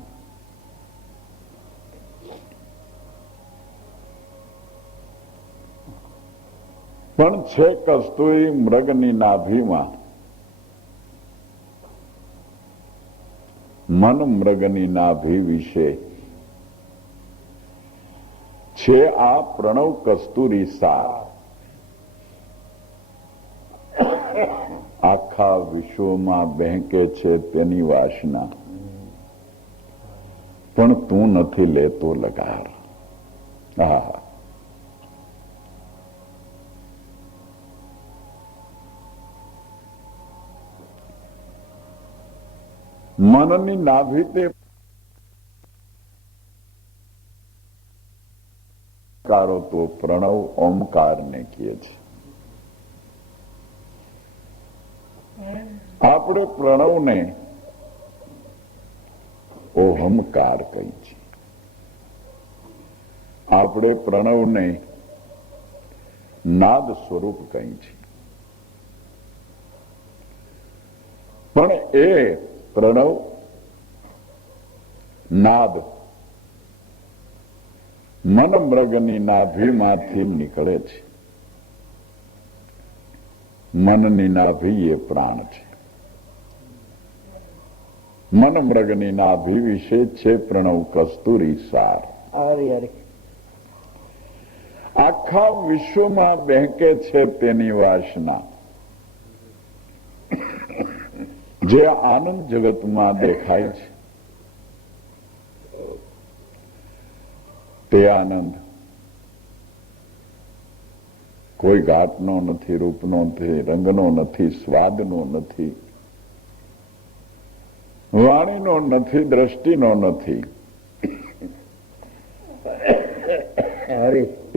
પણ છે કસ્તુરી મૃગની નાભીમાં, મન મૃગની નાભી વિશે છે આ પ્રણવ કસ્તુરી સાર. આખા વિશ્વમાં બહેકે છે તેની વાસના, પણ તું નથી લેતો લગાર. આહા, મનની નાભી તે કારો તો પ્રણવ ઓમકારને કહે છે. આપણે પ્રણવને ઓહમકાર કહી છે. આપણે પ્રણવને નાદ સ્વરૂપ કહી છે. પણ એ પ્રણવ નાદ મન મૃગની નાભીમાંથી નીકળે છે. મનની નાભી એ પ્રાણ છે. મન મૃગની નાભી વિશે છે પ્રણવ કસ્તુરી સાર. આખા વિશ્વમાં બહેકે છે તેની વાસના. જે આનંદ જગતમાં દેખાય છે તે આનંદ કોઈ ઘાટનો નથી, રૂપનો નથી, રંગનો નથી, સ્વાદનો નથી, વાણીનો નથી, દ્રષ્ટિનો નથી.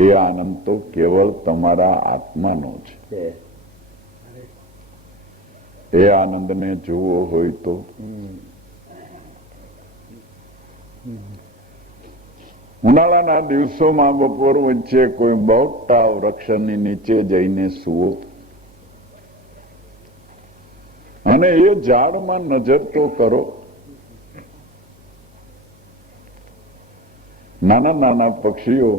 એ આનંદ તો કેવળ તમારા આત્માનો છે. એ આનંદને જોવો હોય તો ઉનાળાના દિવસોમાં બપોર વચ્ચે કોઈ મોટા વૃક્ષની નીચે જઈને સુવો અને એ ઝાડમાં નજર તો કરો. નાના નાના પક્ષીઓ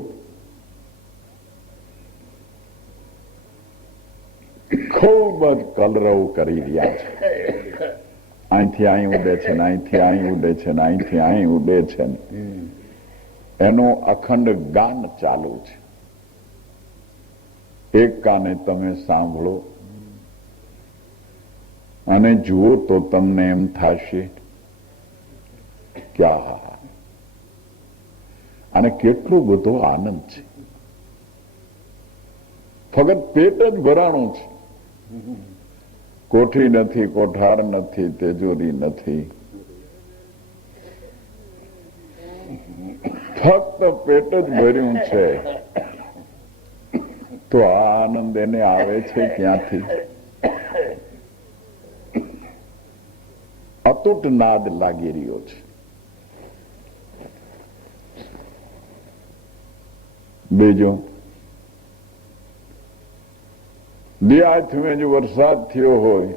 ખૂબ જ કલરવ કરી રહ્યા છે. અહીંથી અહીં ઉડે છે ને અહીંથી અહીં ઉડે છે ને અહીંથી અહીં ઉડે છે ને એનું અખંડ ગાન ચાલુ છે. એક કાને તમે સાંભળો અને જુઓ તો તમને એમ થશે કે આહા, અને કેટલો બધો આનંદ છે. ફક્ત પેટ જ ભરાણું છે. કોઠી નથી, કોઠાર નથી, તેજોરી નથી, ફક્ત પેટ જ ભર્યું છે. તો આ આનંદ એને આવે છે ક્યાંથી? અતૂટ નાદ લાગી રહ્યો છે. બીજું, બે હાથમાં જો વરસાદ થયો હોય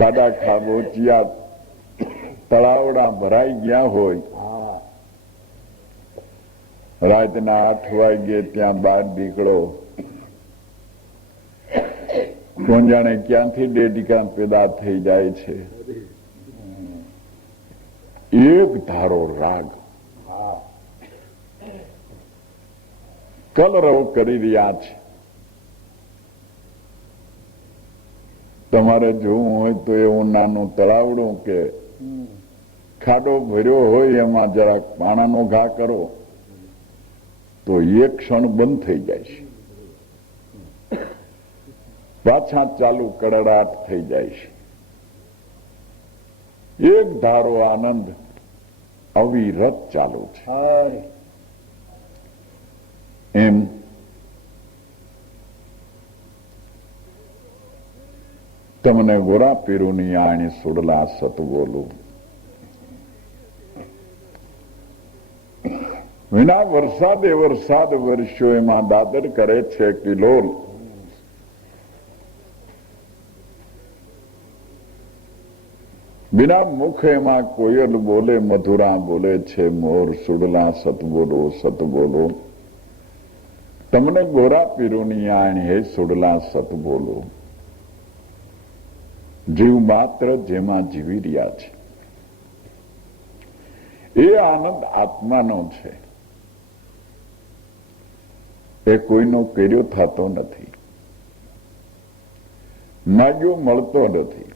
ખાડા ખાબોચિયા તળાવડા ભરાઈ ગયા હોય, હા રાતના 8 વાગે ત્યાં બહાર નીકળો, કોણ જાણે ક્યાંથી ડેડિકા પેદા થઈ જાય છે. એક ધારો રાગ હા કલરવ કરી રહ્યા છે. તમારે જોવું હોય તો એવું નાનું તળાવડું કે ખાડો ભર્યો હોય એમાં જરાક પાણાનો ઘા કરો તો એક ક્ષણ બંધ થઈ જાય છે, પાછા ચાલુ કડડાટ થઈ જાય છે. એક ધારો આનંદ અવિરત ચાલુ છે. હરે એમ તમને ગોરા પીરુની આણી સુડલા સત બોલું. વિના વરસાદે વરસાદ વર્ષો એમાં દાદર કરે છે કિલોલ. બિના મુખ એમાં કોયલ બોલે, મધુરા બોલે છે મોર. સુડલા સત બોલો, સત બોલો. તમને ગોરા પીરુની આણી હે સુડલા સત બોલો. જીવ માત્ર જેમાં જીવી રહ્યા છે એ આનંદ આત્માનો છે, એ કોઈનો કર્યો થતો નથી, માગ્યો મળતો નથી.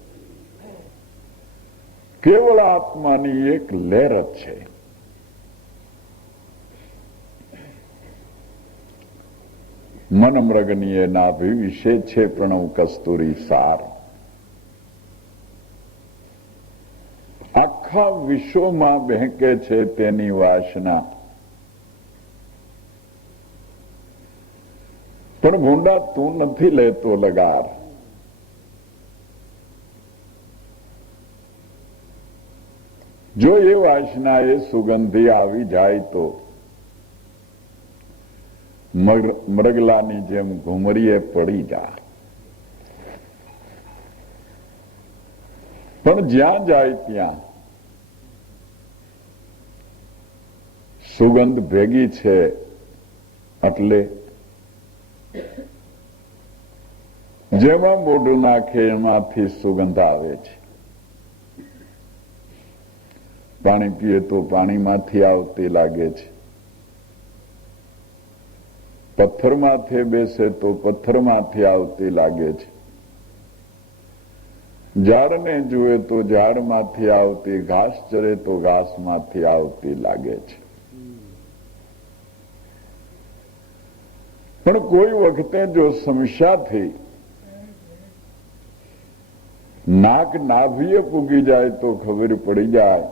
કેવળ આત્માની એક લહેર જ છે. મન મૃગની એ નાભી વિશે છે પ્રણવ કસ્તુરી સાર. આખા વિશ્વમાં વહેંકે છે તેની વાસના. પણ ભૂંડા તું નથી લેતો લગાર. જો એ વાસના એ સુગંધી આવી જાય તો મરગલાની જેમ ઘુમરીએ પડી જાય. પણ જ્યાં જાય ત્યાં સુગંધ ભેગી છે એટલે જેમાં મોઢું નાખે એમાંથી સુગંધ આવે છે. પાણી પીએ તો પાણીમાંથી આવતી લાગે છે, પથ્થરમાંથી બેસે તો પથ્થરમાંથી આવતી લાગે છે, ઝાડને જુએ તો ઝાડમાંથી આવતી, ઘાસ ચરે તો ઘાસમાંથી આવતી લાગે છે. પણ કોઈ વખતે જો સમસ્યાથી નાક નાભીએ પૂગી જાય તો ખબર પડી જાય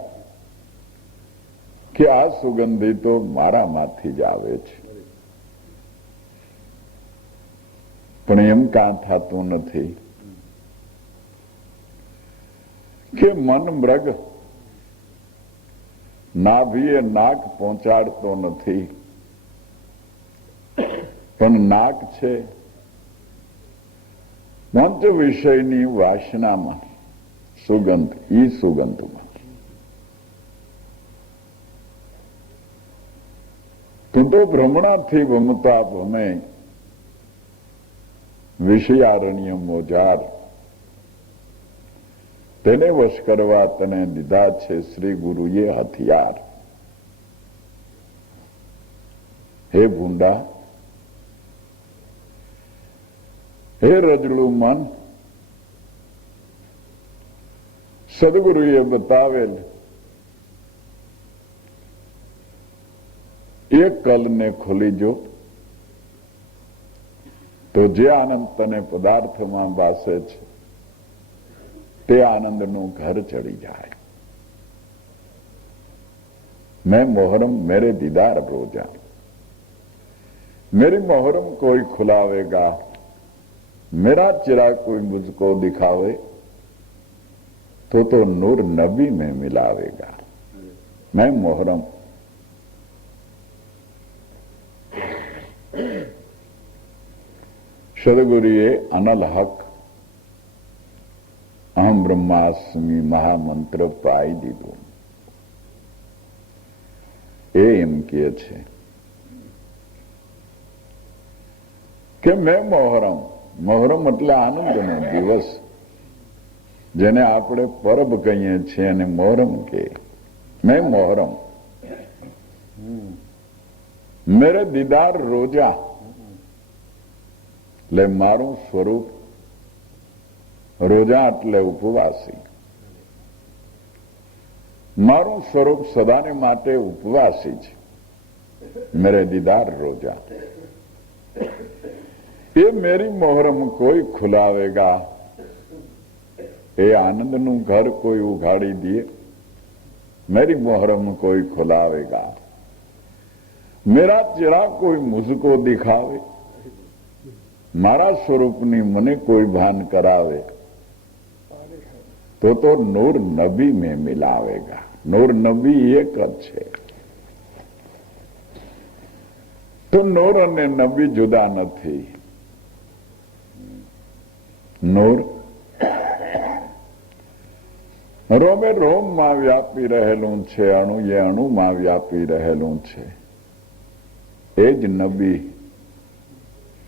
કે આ સુગંધી તો મારામાંથી જ આવે છે. પણ એમ કાં થતું નથી કે મન મૃગ નાભીએ નાક પહોંચાડતો નથી, પણ નાક છે પંચ વિષયની વાસનામાં સુગંધ, ઈ સુગંધમાં. તું તો ભ્રમણાથી ભમતા ભમે વિષયારણ્ય મોજાર. તેને વશ કરવા તને દીધા છે શ્રી ગુરુએ હથિયાર. હે ભૂંડા, હે રજળું મન, સદગુરુએ બતાવેલ એક કલને ખોલી જો તો જે આનંદ તને પદાર્થમાં વાસે છે તે આનંદનું ઘર ચડી જાય. मैं मोहरम मेरे दीदार रोजा, मेरी मोहरम कोई खुलावेगा, मेरा चिराग कोई मुझको दिखावे तो नूर नबी में मिलावेगा. मैं मोहरम. સદગુરુએ અનલ હક અહમ બ્રહ્માસ્મિ મહામંત્ર પાઈ દીધો. એ એમ કહે છે કે મેં મોહરમ, મોહરમ એટલે આનંદનો દિવસ, જેને આપણે પરબ કહીએ છીએ અને મોહરમ કે મેં મોહરમ મેરે દીદાર રોજા, એટલે મારું સ્વરૂપ રોજા એટલે ઉપવાસી, મારું સ્વરૂપ સદાને માટે ઉપવાસી છે. મેરે દીદાર રોજા એ મેરી મોહરમ કોઈ ખુલાવેગા, એ આનંદનું ઘર કોઈ ઉઘાડી દે, मेरी मोहरम कोई खुलावेगा, मेरा चेहरा कोई मुझको दिखावे, मारा स्वरूपनी મને કોઈ ભાન કરાવે તો નૂર નબી में મિલાવેગા. નૂર નબી એક જ છે, તો નૂર અને નબી જુદા નથી. નૂર રોમે રોમમાં વ્યાપી રહેલું છે, અણુએ અણુમાં વ્યાપી રહેલું છે. એ જ નબી,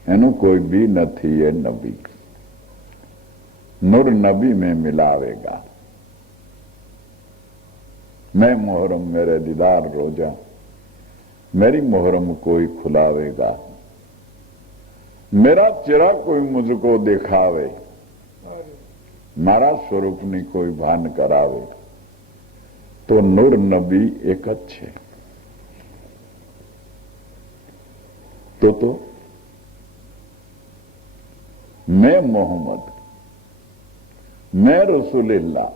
એનું કોઈ બી નથી, એ નબી. नूर नबी में मिलावेगा. मैं मोहरम मेरे दीदार रोजा, मेरी मोहरम कोई खुलावेगा, मेरा चेहरा કોઈ मुझको दिखावे, મારા સ્વરૂપની કોઈ ભાન કરાવે તો નૂર નબી એક જ છે. તો મેં મોહમ્મદ, मैं रसूलिल्लाह,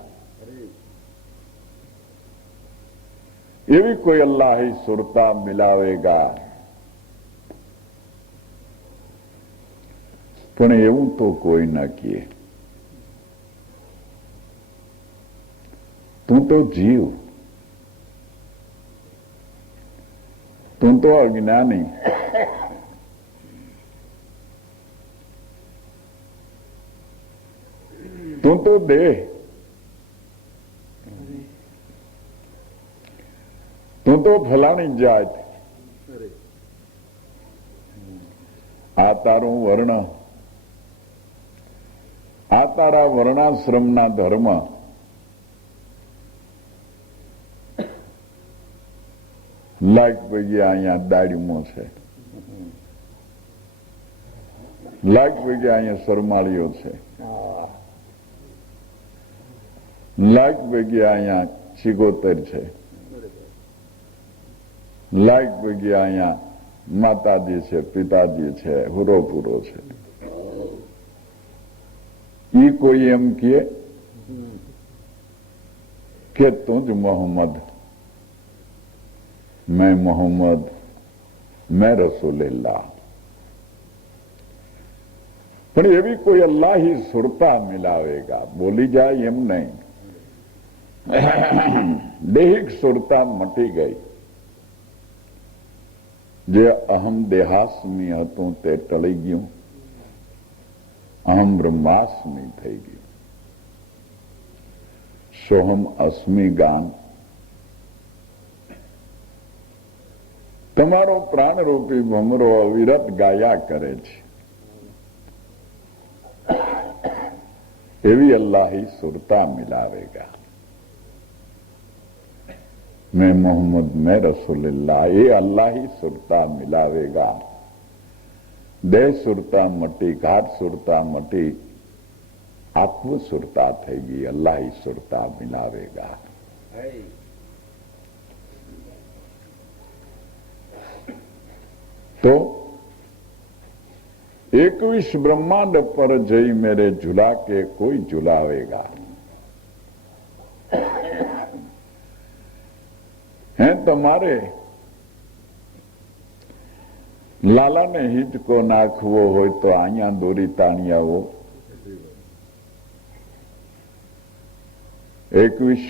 एवी कोई अल्लाही सुरता मिलावेगा, पण એવું તો કોઈ ન કહે. તું તો જીવ, તું તો અજ્ઞાની, તું તો દેહ, તું તો ફલાણી જાત, આ તારું વર્ણ, આ તારા વર્ણાશ્રમના ધર્મ, લાખ જગ્યા અહીંયા દાડીમો છે, લાખ જગ્યા અહીંયા સરમાળીઓ છે, લાખ જગ્યા અહીંયા ચિગોતર છે, લાખ જગ્યા અહીંયા માતાજી છે, પિતાજી છે, હુરોપુરો છે. ઈ કોઈ એમ કે તું જ મોહમ્મદ, मैं मोहम्मद, मैं रसूलिल्लाह. પણ એવી કોઈ અલ્લાહી સુરતા મિલાવેગા, બોલી જાય એમ નહીં. દેહિક સુરતા મટી ગઈ, જે અહમ દેહાસ્મી હતું તે ટળી ગયું, અહમ બ્રહ્માસ્મી થઈ ગયું. સોહમ અસ્મી ગાન તમારો પ્રાણરૂપી ભમરો અવિરત ગાયા કરે છે. એવી અલ્લાહી સુરતા મિલાવેગા. मैं मोहम्मद, मैं रसूलुल्लाह, ये अल्लाही सुरता मिलावेगा. देह सुरता मटी, घाट सुरता मटी, आत्म सुरता થઈ ગઈ, અલ્લાહી સુરતા મિલાવેગા. तो 21 ब्रह्मांड पर जई मेरे झूला के कोई झुलावेगा. हैं તમારે લાલાને હિંચકો નાખવો હોય તો અહીંયા દોરી તાણી આવો. 21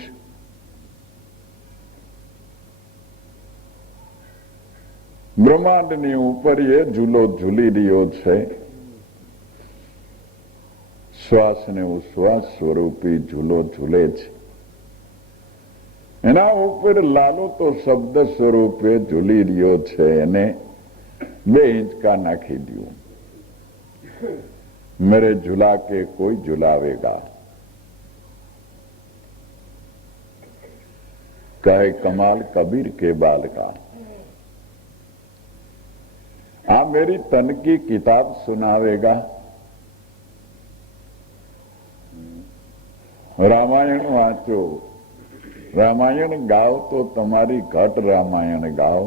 બ્રહ્માંડની ઉપર એ ઝૂલો ઝૂલી રહ્યો છે. શ્વાસ ને ઉશ્વાસ સ્વરૂપી ઝૂલો ઝૂલે છે. એના ઉપર લાલો તો શબ્દ સ્વરૂપે ઝૂલી રહ્યો છે. એને 2 હિંચકા નાખી દઉં. मेरे झूला के कोई झुलावेगा. कहे कमाल कबीर के बाल का. आ मेरी तन की किताब सुनावेगा. रामायण वांचो, रामायण गाओ तो तुम्हारी घट रामायण गाओ.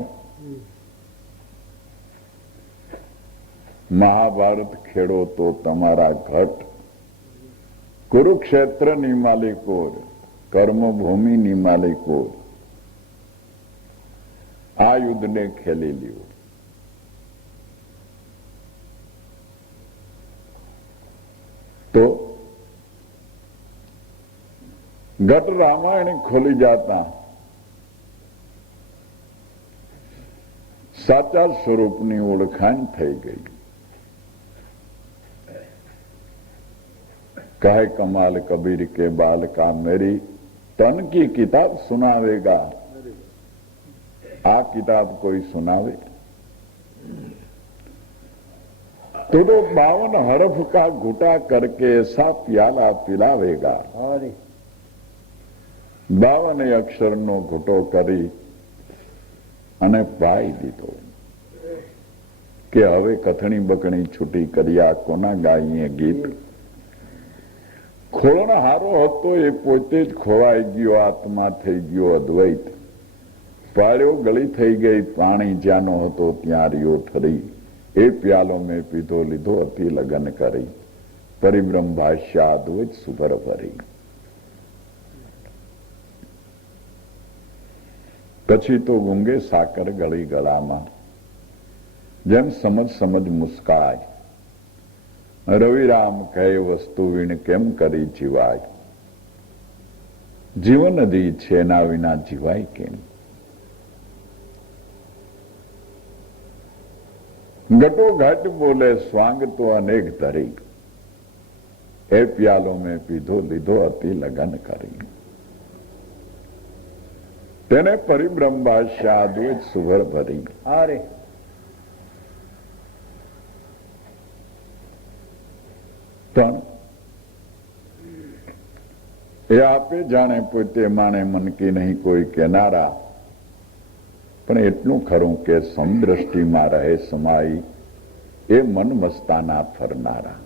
महाभारत खेड़ो तो तमारा घट. कुरुक्षेत्रनी मालिकोर, कर्मभूमिनी मालिकोर आ युद्धने खेली लियो. तो घट रामायण खोली जाता साचा स्वरूपनी ओळखाण થઈ ગઈ. कहे कमाल कबीर के बाल का मेरी तन की किताब सुनावेगा. आ किताब कोई सुनावे तो 52 हरफ का घुटा करके ऐसा प्याला पिलावेगा. 52 अक्षरનો ઘૂંટો કરી અને પાઈ દીધો કે હવે કથણી બકણી છૂટી કર્યા. કોના ગાઈએ ગીત. ખોળણહારો હતો એ પોતે જ ખોવાઈ ગયો. આત્મા થઈ ગયો અદ્વૈત. પાળ્યો ગળી થઈ ગઈ. પાણી જ્યાંનો હતો ત્યાં રહ્યો ઠરી. એ પ્યાલો મેં પીધો લીધો અતિ લગન કરી. પરિબ્રહ્મ ભાષ્ય અદ્વૈત સુભર ભરી. પછી તો ગુંગે સાકર ગળી ગળામાં. જેમ સમજ સમજ મુસ્કાય. રવિરામ કહે વસ્તુ વીણ કેમ કરી જીવાય. જીવન નદી છે એના વિના જીવાય કેમ. ઘટો ઘટ બોલે સ્વાંગ તો અનેક ધરી. એ પ્યાલો મેં પીધો લીધો અતિ લગન કરી. તેને પરિબ્રહ્મ ભાષ્ય અદ્વૈત સુભર ભરી. પણ એ આપે જાણે પોતે માણે મન કે નહીં કોઈ કેનારા. પણ એટલું ખરું કે સમદ્રષ્ટિમાં રહે સમાઈ એ મન મસ્તાના ફરનારા.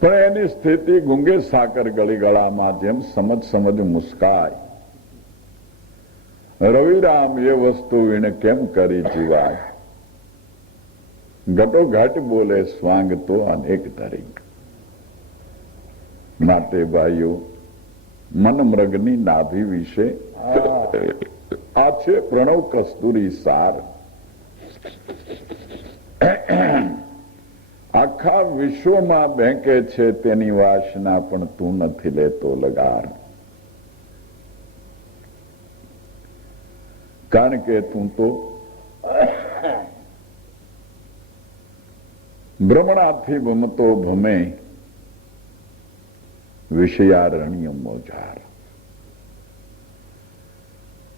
પણ એની સ્થિતિ ગુંગે સાકર ગળી ગળામાં. જેમ સમજ સમજ મુસ્કાય. રવિરામ એ વસ્તુ વીણ કેમ કરી જીવાય. ઘટો ઘટ બોલે સ્વાંગ તો અનેક ધરી. માટે ભાઈઓ મન મૃગની નાભી વિશે આ છે પ્રણવ કસ્તુરી સાર. આખા વિશ્વમાં બેંકે છે તેની વાસના પણ તું નથી લેતો લગાર. કારણ કે તું તો ભ્રમણાથી ભમતો ભમે વિષયારણ્ય મોજાર.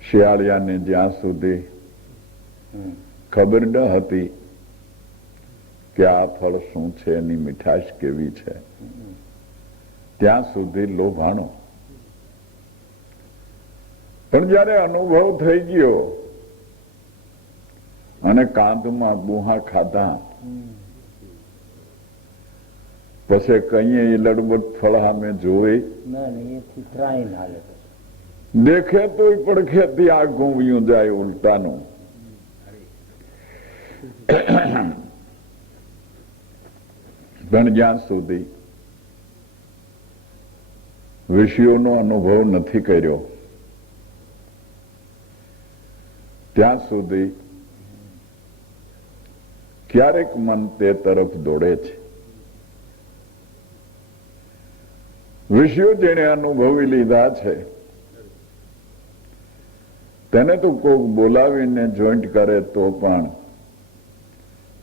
શિયાળિયાને જ્યાં સુધી ખબર ન હતી કે આ ફળ શું છે, એની મીઠાશ કેવી છે, ત્યાં સુધી લોભાણો. પણ જયારે અનુભવ થઈ ગયો અને કાંધમાં ગુહા ખાધા પછી કઈ લડબડ ફળ સામે જોવે દેખે તો પડખેથી આ ઘૂંવ્યું જાય ઉલટાનું. પણ જ્યાં સુધી વિષયોનો અનુભવ નથી કર્યો ત્યાં સુધી ક્યારેક મન તે તરફ દોડે છે. વિષયો જેને અનુભવી લીધા છે તેને તો કોક બોલાવીને જોઈન્ટ કરે તો પણ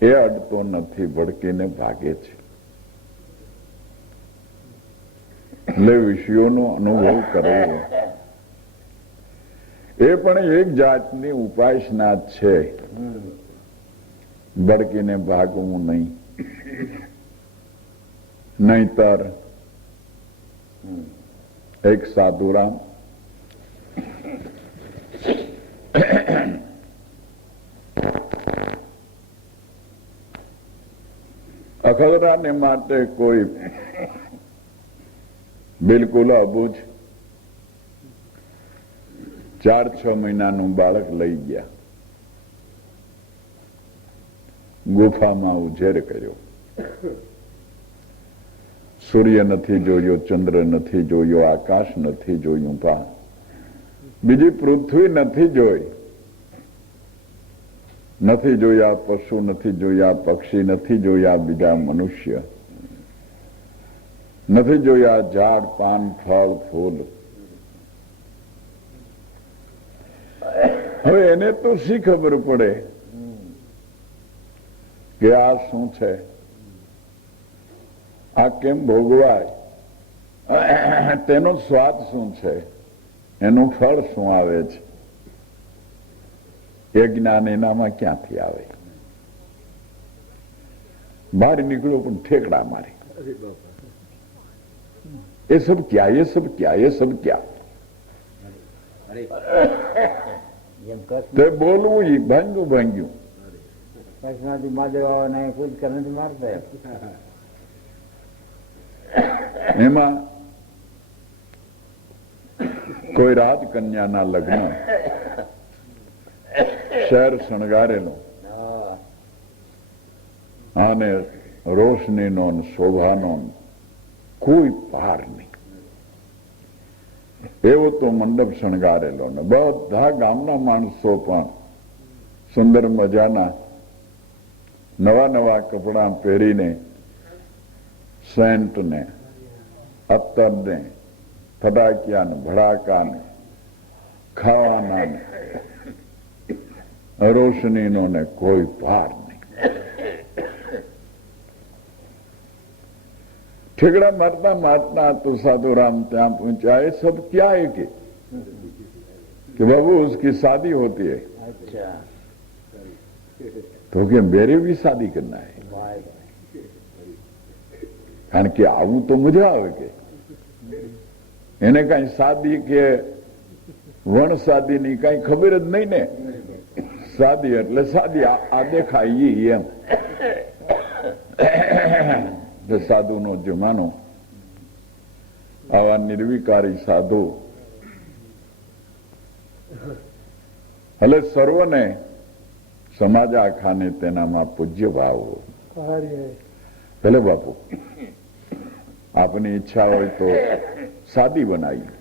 એ અડતો નથી, ભડકીને ભાગે છે. એટલે વિષયોનો અનુભવ કરવો એ પણ એક જાતની ઉપાસના છે. ભડકીને ભાગવું નહીં, નહીતર એક સાધુરામ અખતરાને માટે કોઈ બિલકુલ અબૂજ 4-6 મહિનાનું બાળક લઈ ગયા, ગુફામાં ઉછેર કર્યો. સૂર્ય નથી જોયો, ચંદ્ર નથી જોયો, આકાશ નથી જોયું, બીજી પૃથ્વી નથી જોઈ, નથી જોયા પશુ, નથી જોયા પક્ષી, નથી જોયા બીજા મનુષ્ય, નથી જોયા ઝાડ પાન ફળ ફૂલ. હવે એને તો શી ખબર પડે કે આ શું છે, આ કેમ ભોગવાય, તેનો સ્વાદ શું છે, એનું ફળ શું આવે છે, એ જ્ઞાન એનામાં ક્યાંથી આવે? બહાર નીકળ્યો પણ ઠેકડા મારે. એ સબ ક્યા, એ સબ ક્યા, એ સબ ક્યા? તે બોલવું ઈ ભાંગ્યું ભાંગ્યું. એમાં કોઈ રાજકન્યાના લગ્ન, શહેર શણગારેલો અને રોશનીનો શોભાનો કોઈ પાર નહીં એવો તો મંડપ શણગારેલો ને બધા ગામના માણસો પણ સુંદર મજાના નવા નવા કપડા પહેરીને સેન્ટ ને અત્તર ને ફટાકિયા ને ભડાકા ને ખાવાના ને રોશનીનો ને કોઈ પાર નહીં. ठेकड़ा मारता मारता तो साधुराम ત્યાં पहुंचा. ये सब क्या है कि बाबू उसकी शादी होती है. अच्छा. तो कि मेरे भी शादी करना है, કારણ કે આવું તો મજા આવે કે એને કઈ શાદી કે વણ શાદી ની કઈ ખબર જ નહીં ને. શાદી એટલે શાદી, આ દેખાય એમ. સાધુનો જમાનો, આવા નિર્વિકારી સાધુ એટલે સર્વને સમાજ આખાને તેનામાં પૂજ્ય ભાવ. ભલે બાપુ આપની ઈચ્છા હોય તો શાદી બનાવી.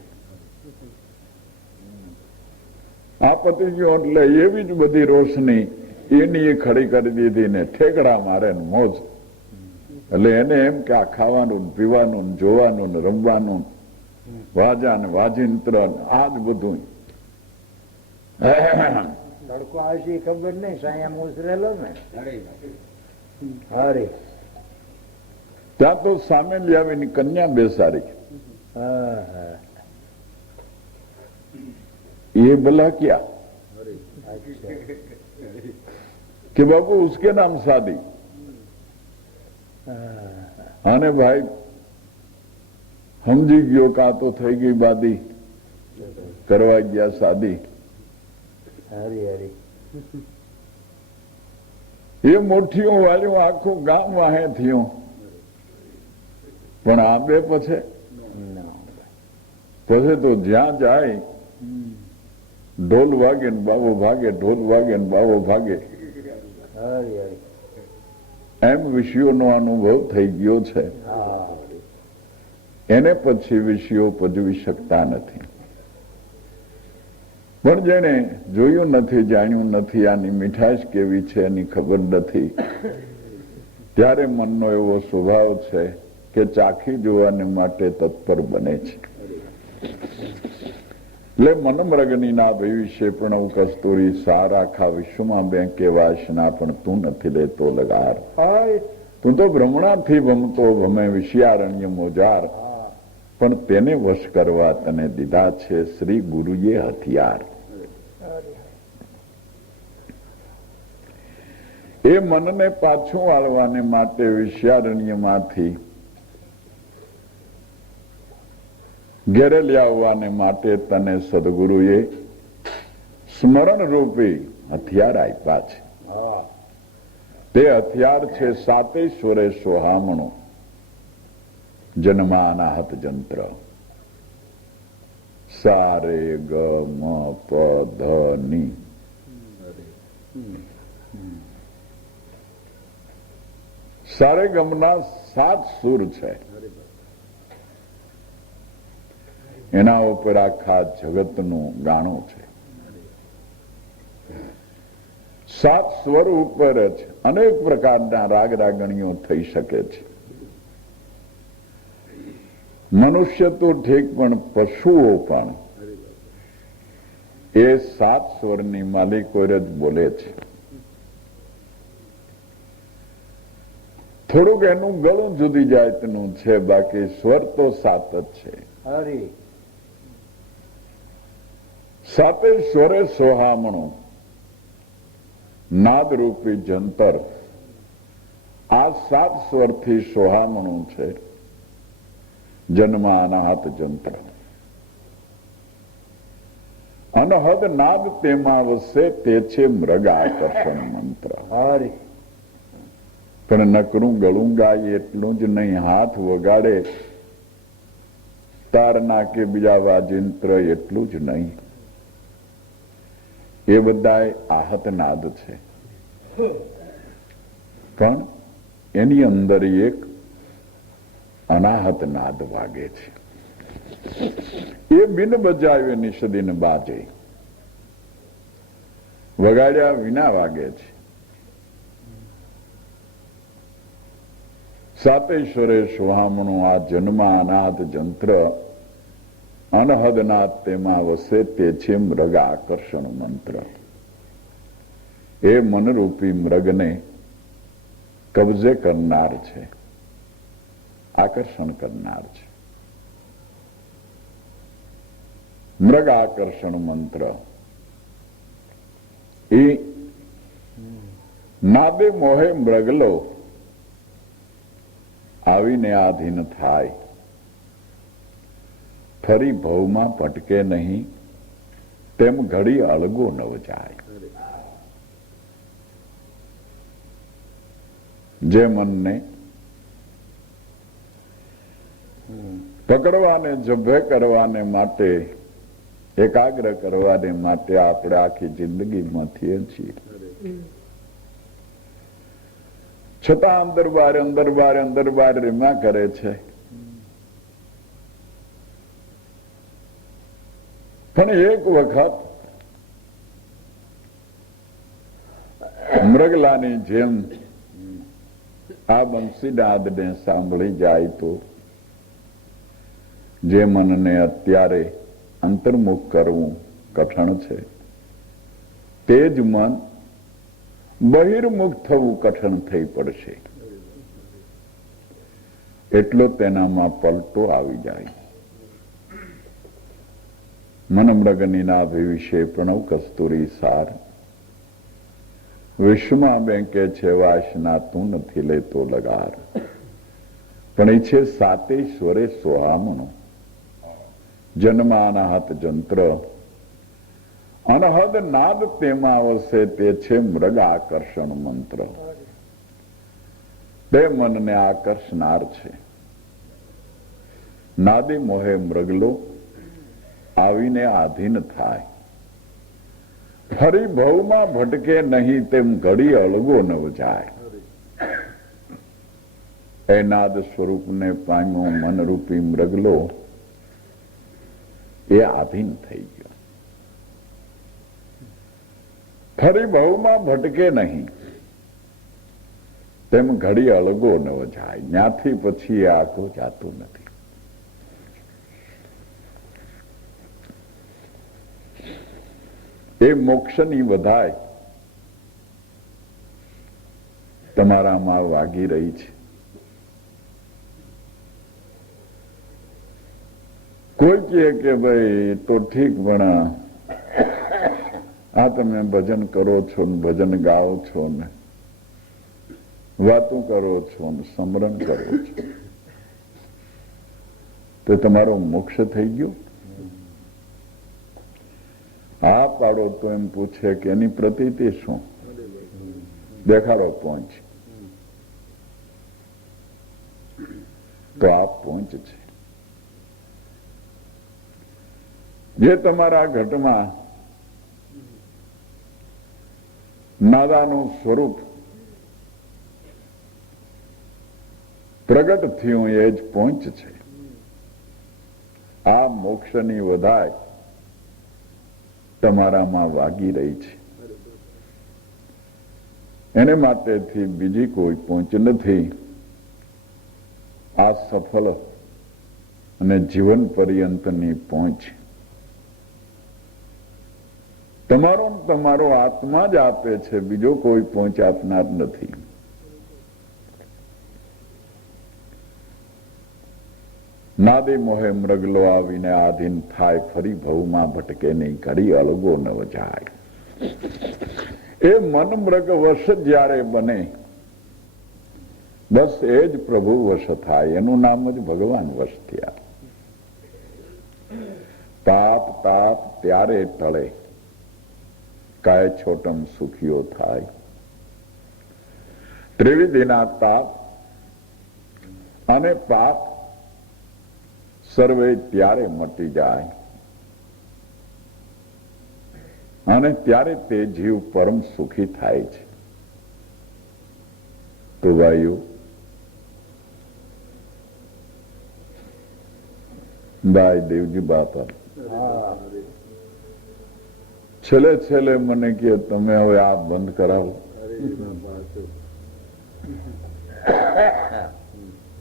આ પતિ ગયો એટલે એવી જ બધી રોશની એની એ ખડી કરી દીધી ને ઠેકડા મારે ને મોજ. એટલે એને એમ કે આ ખાવાનું પીવાનું જોવાનું રમવાનું, વાજા ને વાજિંત્ર આ જ બધું. તડકો આવશે ખબર નહીં, સાયા ઉછરેલો ને. અરે ત્યાં તો સામે લઈ આવીને કન્યા બેસાડી. ये भला क्या कि बाबू उसके नाम शादी. आने भाई समझी गयो का तो થઈ ગઈ બાદી, કરવા ગયા શાદી. હરી હરી એ મોઠીઓ વાળ્યું આખું ગામ વાહે થયું, પણ આબે પછી તો જ્યાં જાય ઢોલ વાગે ને બાવો ભાગે, ઢોલ વાગે ને બાવો ભાગે. એમ વિષયોનો અનુભવ થઈ ગયો છે. એને પછી વિષયો પજવી શકતા નથી. પણ જેને જોયું નથી, જાણ્યું નથી, આની મીઠાશ કેવી છે એની ખબર નથી, ત્યારે મનનો એવો સ્વભાવ છે કે ચાખી જોવાને માટે તત્પર બને છે. એટલે મનમરગનીના ભવિષ્ય પણ કસ્તુરી સારા આખા વિશ્વમાં બેંકે વાસના, પણ તું નથી લેતો લગાર. તું તો ભ્રમણાથી ભમતો ભમે વિષયારણ્ય મોજાર. પણ તેને વશ કરવા તને દીધા છે શ્રી ગુરુએ હથિયાર. એ મનને પાછું વાળવાને માટે વિષયારણ્યમાંથી ઘેરે લાવવાને માટે તને સદગુરુએ સ્મરણ રૂપી હથિયાર આપ્યા છે. તે હથિયાર છે સાતેશ્વરે સોહામણું જન્માનાહત જંત્ર. સારે ગ મ પ ધ ની. સારે ગમના 7 સુર છે. એના ઉપર આખા જગતનું ગાણું છે. 7 સ્વર ઉપર જ અનેક પ્રકારના રાગ રાગણીઓ થઈ શકે છે. મનુષ્ય તો ઠીક, પણ પશુઓ પણ એ 7 સ્વરની માલિકો જ બોલે છે. થોડુંક એનું ગળું જુદી જાતનું છે, બાકી સ્વર તો 7 જ છે. સાતે સ્વરે સોહામણું નાદરૂપી જંતર. આ 7 સ્વરથી સોહામણું છે જન્મ અનાહત જંત્ર. અનહદ નાદ તેમાં વસે તે છે મૃગ આકર્ષણ મંત્ર. પણ નકરું ગળું ગાય એટલું જ નહીં, હાથ વગાડે તારના કે બીજા વાજિંત્ર એટલું જ નહીં. એ બધા આહત નાદ છે, પણ એની અંદર એક અનાહત નાદ વાગે છે. એ બિન બજાવે નિષદિન બાજે, વગાડ્યા વિના વાગે છે. સાતેશ્વરે સોહામણું આ જન્મ અનાહત જંત્ર. અનહદનાદ તેમાં વસે તે છે મૃગ આકર્ષણ મંત્ર. એ મનરૂપી મૃગને કબજે કરનાર છે, આકર્ષણ કરનાર છે. મૃગ આકર્ષણ મંત્ર એ નાદે મોહે મૃગલો આવીને આધીન થાય. ફરી ભવમાં ભટકે નહીં, તેમ ઘડી અળગો નવ જાય. જે મનને પકડવાને, જભે કરવાને માટે, એકાગ્ર કરવાને માટે આપણે આખી જિંદગી મથીએ છીએ, છતાં અંદર બાર રીમા કરે છે. પણ એક વખત મૃગલાની જેમ આ બંસીનાદને સાંભળી જાય તો જે મનને અત્યારે અંતર્મુખ કરવું કઠણ છે, તે જ મન બહિર્મુખ થવું કઠણ થઈ પડશે. એટલો તેનામાં પલટો આવી જાય. મન મૃગની નાભિ વિશે પ્રણવ કસ્તુરી સાર. વિશ્વમાં બેંકે છે વાસના, તું નથી લેતો લગાર. પણ એ છે સાતેશ્વરે સોહામણું જન્મ અનાહત જંત્ર. અનહદ નાદ તેમાં વસે તે છે મૃગ આકર્ષણ મંત્ર. તે મનને આકર્ષનાર છે. નાદે મોહે મૃગલો આવીને આધીન થાય. ફરી ભવમાં ભટકે નહીં, તેમ ઘડી અળગો ન જાય. એ નાદ સ્વરૂપને પામ્યો મનરૂપી મૃગલો એ આધીન થઈ ગયો. ફરી ભવમાં ભટકે નહીં, તેમ ઘડી અળગો ન જાય. ત્યાંથી પછી એ આગળ જાતું નથી. એ મોક્ષની વધાય તમારામાં વાગી રહી છે. કોઈ કહે કે ભાઈ તો ઠીક પણ આ તમે ભજન કરો છો ને ભજન ગાઓ છો ને વાતું કરો છો ને સ્મરણ કરો છો તો તમારો મોક્ષ થઈ ગયો? હા પાડો તો એમ પૂછે કે એની પ્રતીતિ શું? દેખાડો પહોંચ. તો આ પહોંચ છે જે તમારા ઘટમાં નાદાનું સ્વરૂપ પ્રગટ થયું એ જ પહોંચ છે. આ મોક્ષની વધાય તમારામાં વાગી રહી છે. એને માટેથી બીજી કોઈ પહોંચ નથી. આ સફળ અને જીવન પર્યંતની પહોંચ તમારો આત્મા જ આપે છે, બીજો કોઈ પહોંચ આપનાર નથી. નાદે મોહે મૃગલો આવીને આધીન થાય, ફરી ભવમાં ભટકે નહીં, ઘડી અળગો ન જાય. એ મન મૃગ વશ જ્યારે બને બસ એ જ પ્રભુ વશ થાય. એનું નામ જ ભગવાન વશ થયા. તાપ તાપ ત્યારે ટળે, કાય છોટમ સુખીઓ થાય. ત્રિવિધિના તાપ અને પાપ સર્વે ત્યારે મટી જાય અને ત્યારે તે જીવ પરમ સુખી થાય છે. તો ભાઈઓ, ભાઈ દેવજી બાપા છેલ્લે મને કે તમે હવે આ બંધ કરાવો.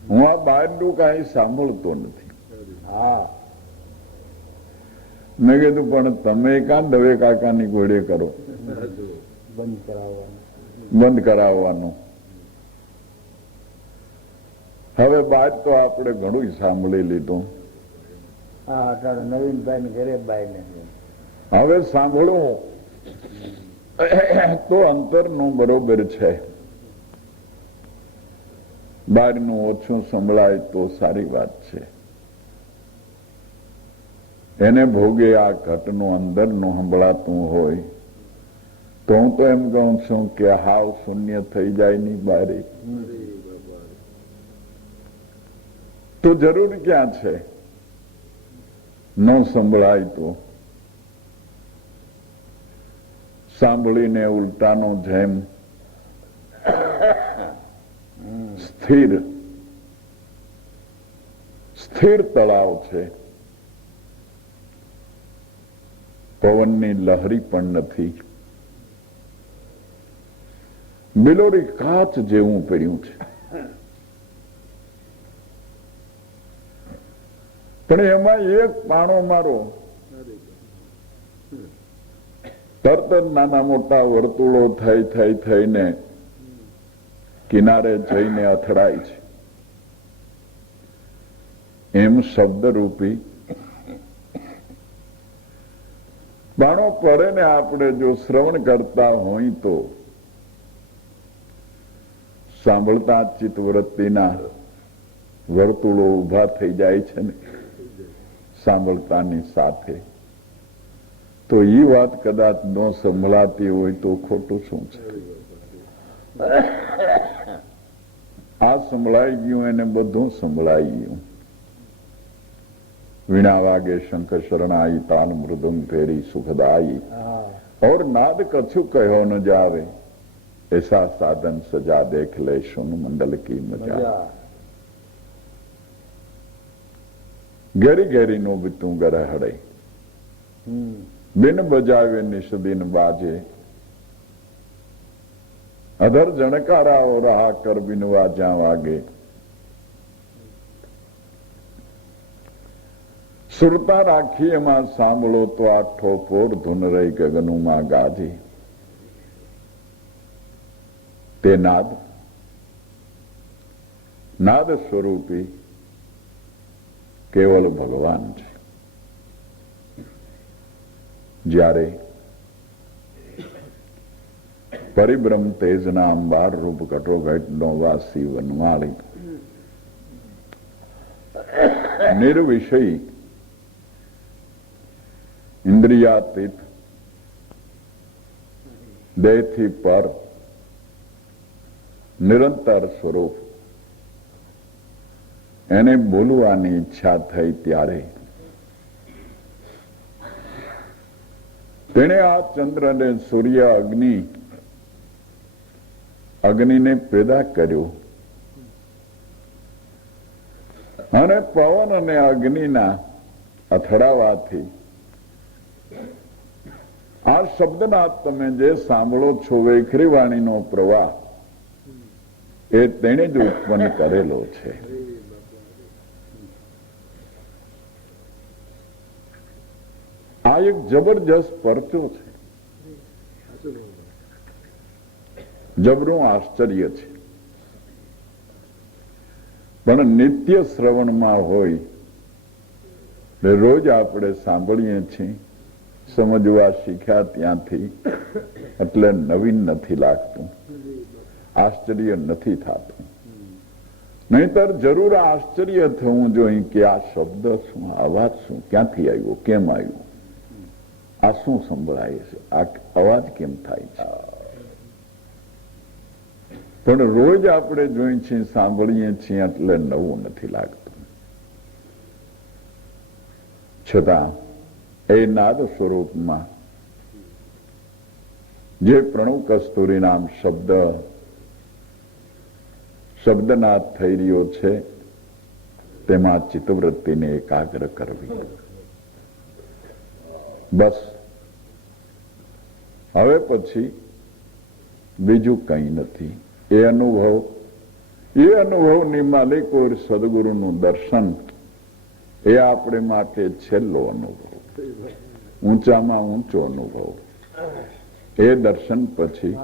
હું આ બહારનું કાંઈ સાંભળતો નથી. મેં કીધું પણ તમે કાં દવે કાકાની ઘોડે કરો બંધ કરાવવાનું. હવે બાદ તો આપણે ઘણું સાંભળી લીધું. નવીનભાઈ ઘરે બાઈને હવે સાંભળવું તો અંતરનું બરોબર છે. બહારનું ઓછું સંભળાય તો સારી વાત છે. એને ભોગે આ ઘટનું અંદરનું સંભળાતું હોય તો હું તો એમ કહું છું કે હાવ શૂન્ય થઈ જાય ની બારે તો જરૂર ક્યાં છે? ન સંભળાય તો સાંભળીને ઉલટાનો જેમ સ્થિર તળાવ છે. પવનની લહરી પણ નથી. બિલોરી કાચ જેવું પડ્યું છે. પણ એમાં એક પાણો મારો તરત જ નાના મોટા વર્તુળો થઈને કિનારે જઈને અથડાય છે. એમ શબ્દરૂપી બાણો પડે ને આપણે જો શ્રવણ કરતા હોય તો સાંભળતા ચિત્તવૃત્તિના વર્તુળો ઉભા થઈ જાય છે ને સાંભળતાની સાથે. તો એ વાત કદાચ ન સંભળાતી હોય તો ખોટું શું છે? આ સંભળાઈ ગયું એને બધું સંભળાઈ ગયું. वीणा वागे शंकर शरणाई, तान मृदुंग फेरी सुखदाई, और नाद कछु कहो न जावे, ऐसा साधन सजा देख ले सुन मंडल की मजा. घेरी घेरी नो बितू गरे हड़े, बिन बजावे निष्दिन बाजे, अधर जणकारा और रहा कर बिन वाजा वागे. સુરતા રાખી એમાં સાંભળો તો આઠો પોર ધૂન રહી ગગનુમાં ગાજી. તે નાદ સ્વરૂપી કેવલ ભગવાન છે. જ્યારે પરિબ્રહ્મ તેજના અંબાર રૂપ ઘટોઘટ નો વાસી વનમાળી નિર્વિષય ઇન્દ્રિયાતીત દેહથી પર નિરંતર સ્વરૂપ એને બોલવાની ઈચ્છા થઈ ત્યારે તેણે આ ચંદ્ર અને સૂર્ય અગ્નિને પેદા કર્યો અને પવન અને અગ્નિના અથડાવાથી આ શબ્દના તમે જે સાંભળો છો વેખરી વાણીનો પ્રવાહ એ તેણે જ ઉત્પન્ન કરેલો છે. આ એક જબરજસ્ત પરચો છે, જબરું આશ્ચર્ય છે. પણ નિત્ય શ્રવણમાં હોય રોજ આપણે સાંભળીએ છીએ, સમજવા શીખ્યા ત્યાંથી એટલે નવીન નથી લાગતું, આશ્ચર્ય નથી થતું. નહીતર જરૂર આશ્ચર્ય થવું જોઈએ કે આ શબ્દ શું, અવાજ શું, ક્યાંથી આવ્યો, કેમ આવ્યો, આ શું સંભળાય છે, આ અવાજ કેમ થાય છે. પણ રોજ આપણે જોઈએ છીએ, સાંભળીએ છીએ એટલે નવું નથી લાગતું. છતાં એ નાદ સ્વરૂપમાં જે પ્રણવ કસ્તુરી નામ શબ્દનાદ થઈ રહ્યો છે તેમાં ચિત્તવૃત્તિને એકાગ્ર કરવી. બસ હવે પછી બીજું કંઈ નથી. એ અનુભવની માલિકો સદગુરુનું દર્શન એ આપણે માટે છેલ્લો અનુભવ, ઊંચામાં ઊંચો અનુભવ. એ દર્શન પછી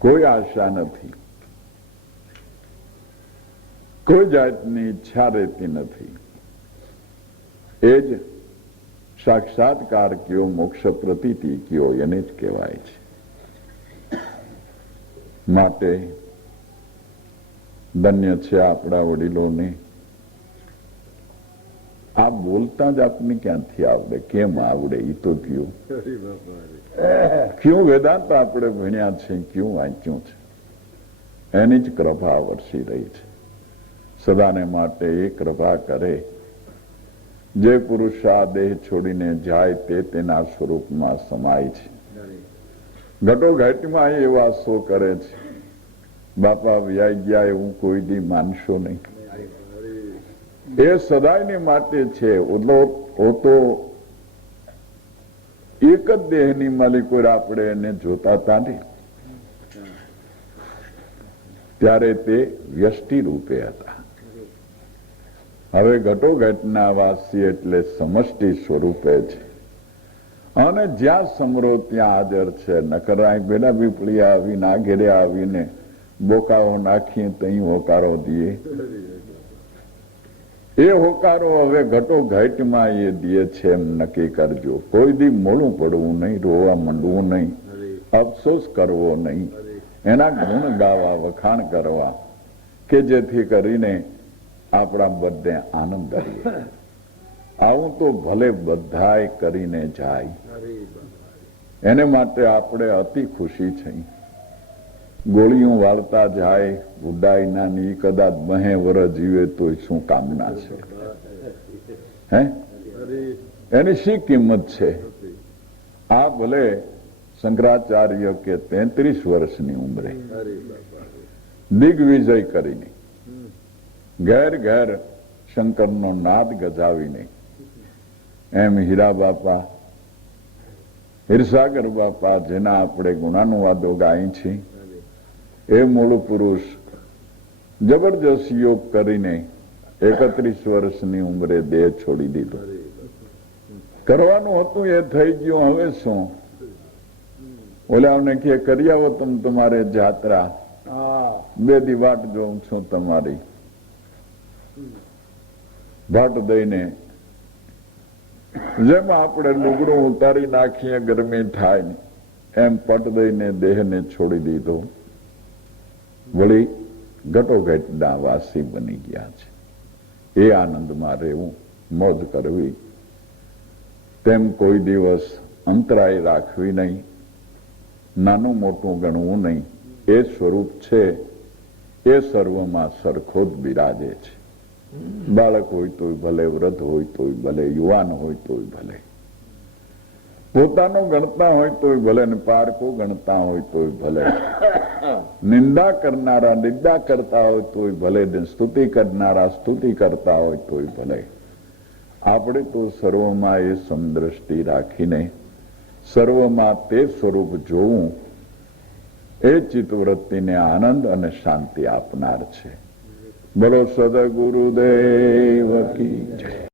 કોઈ આશા નથી, કોઈ જાતની ઈચ્છા રહેતી નથી. એ જ સાક્ષાત્કાર કયો, મોક્ષ પ્રતીતિ કયો એને જ કહેવાય છે. માટે ધન્ય છે આપણા વડીલોને. આ બોલતા જ આપને ક્યાંથી આવડે, કેમ આવડે એ તો કયું. ક્યું વેદાંત આપણે ભણ્યા છે, ક્યું વાંચ્યું છે, એની જ કૃપા વરસી રહી છે. સદાને માટે એ કૃપા કરે. જે પુરુષ આ દેહ છોડીને જાય તે તેના સ્વરૂપમાં સમાય છે. ઘટોઘટમાં એ વાસો કરે છે. બાપા વ્યાઈ ગયા એવું કોઈ દી માનશો નહીં. એ સદાયને માટે છે. ઓ તો એક જ દેહની માલિકો આપણે એને જોતા હતા ને ત્યારે તે વ્યષ્ટિ રૂપે હતા. હવે ઘટોઘટના વાસી એટલે સમષ્ટિ સ્વરૂપે છે. અને જ્યાં સમરો ત્યાં હાજર છે. નકરાય બેડા બીપળી આવીને આ ઘેરે આવીને બોકાઓ નાખીએ તઈ હોકારો દઈએ. એ હોકારો હવે ઘટોઘટમાં એ દે છે એમ નક્કી કરજો. કોઈ દી મોડું પડવું નહીં, રોવા માંડવું નહીં, અફસોસ કરવો નહીં. એના ગુણ ગાવા, વખાણ કરવા કે જેથી કરીને આપણા બધે આનંદ કરીએ. આવું તો ભલે બધાય કરીને જાય, એને માટે આપણે અતિ ખુશી છે. ગોળીઓ વાળતા જાય, ગુડાઈ નાની, કદાચ 2 વર્ષ જીવે તો શું કામના છે? હે, એની શી કિંમત છે? આ ભલે શંકરાચાર્ય કે 33 વર્ષની ઉંમરે દિગ્વિજય કરીને ઘેર ઘેર શંકરનો નાદ ગજાવીને, એમ હીરા બાપા, હીરસાગર બાપા જેના આપણે ગુણાનુવાદો ગાઈ છીએ, એ મૂળ પુરુષ જબરજસ્ત યોગ કરીને 31 વર્ષની ઉંમરે દેહ છોડી દીધો. કરવાનું હતું એ થઈ ગયું. હવે શું? ઓલાઓને કે કરી આવો તમારે જાત્રા, 2 દી વાટ જોઉં છું તમારી. ભાટ દઈને જેમ આપણે લુગડું ઉતારી નાખીએ ગરમી થાય ને એમ પટ દઈને દેહને છોડી દીધો, વળી ઘટોઘટના વાસી બની ગયા છે. એ આનંદમાં રહેવું, મોજ કરવી, તેમ કોઈ દિવસ અંતરાય રાખવી નહીં, નાનું મોટું ગણવું નહીં. એ સ્વરૂપ છે એ સર્વમાં સરખો જ બિરાજે છે. બાળક હોય તોય ભલે, વૃદ્ધ હોય તોય ભલે, યુવાન હોય તોય ભલે, પોતાનું ગણતા હોય તોય ભલે ને પારકો ગણતા હોય તોય ભલે, નિંદા કરનારા નિંદા કરતા હોય તોય ભલે ને સ્તુતિ કરનારા સ્તુતિ કરતા હોય તોય ભલે, આપણે તો સર્વમાં એ સમદ્રષ્ટિ રાખીને સર્વમાં તે સ્વરૂપ જોવું એ ચિત્તવૃત્તિને આનંદ અને શાંતિ આપનાર છે. બોલો સદગુરુદેવ કી જય.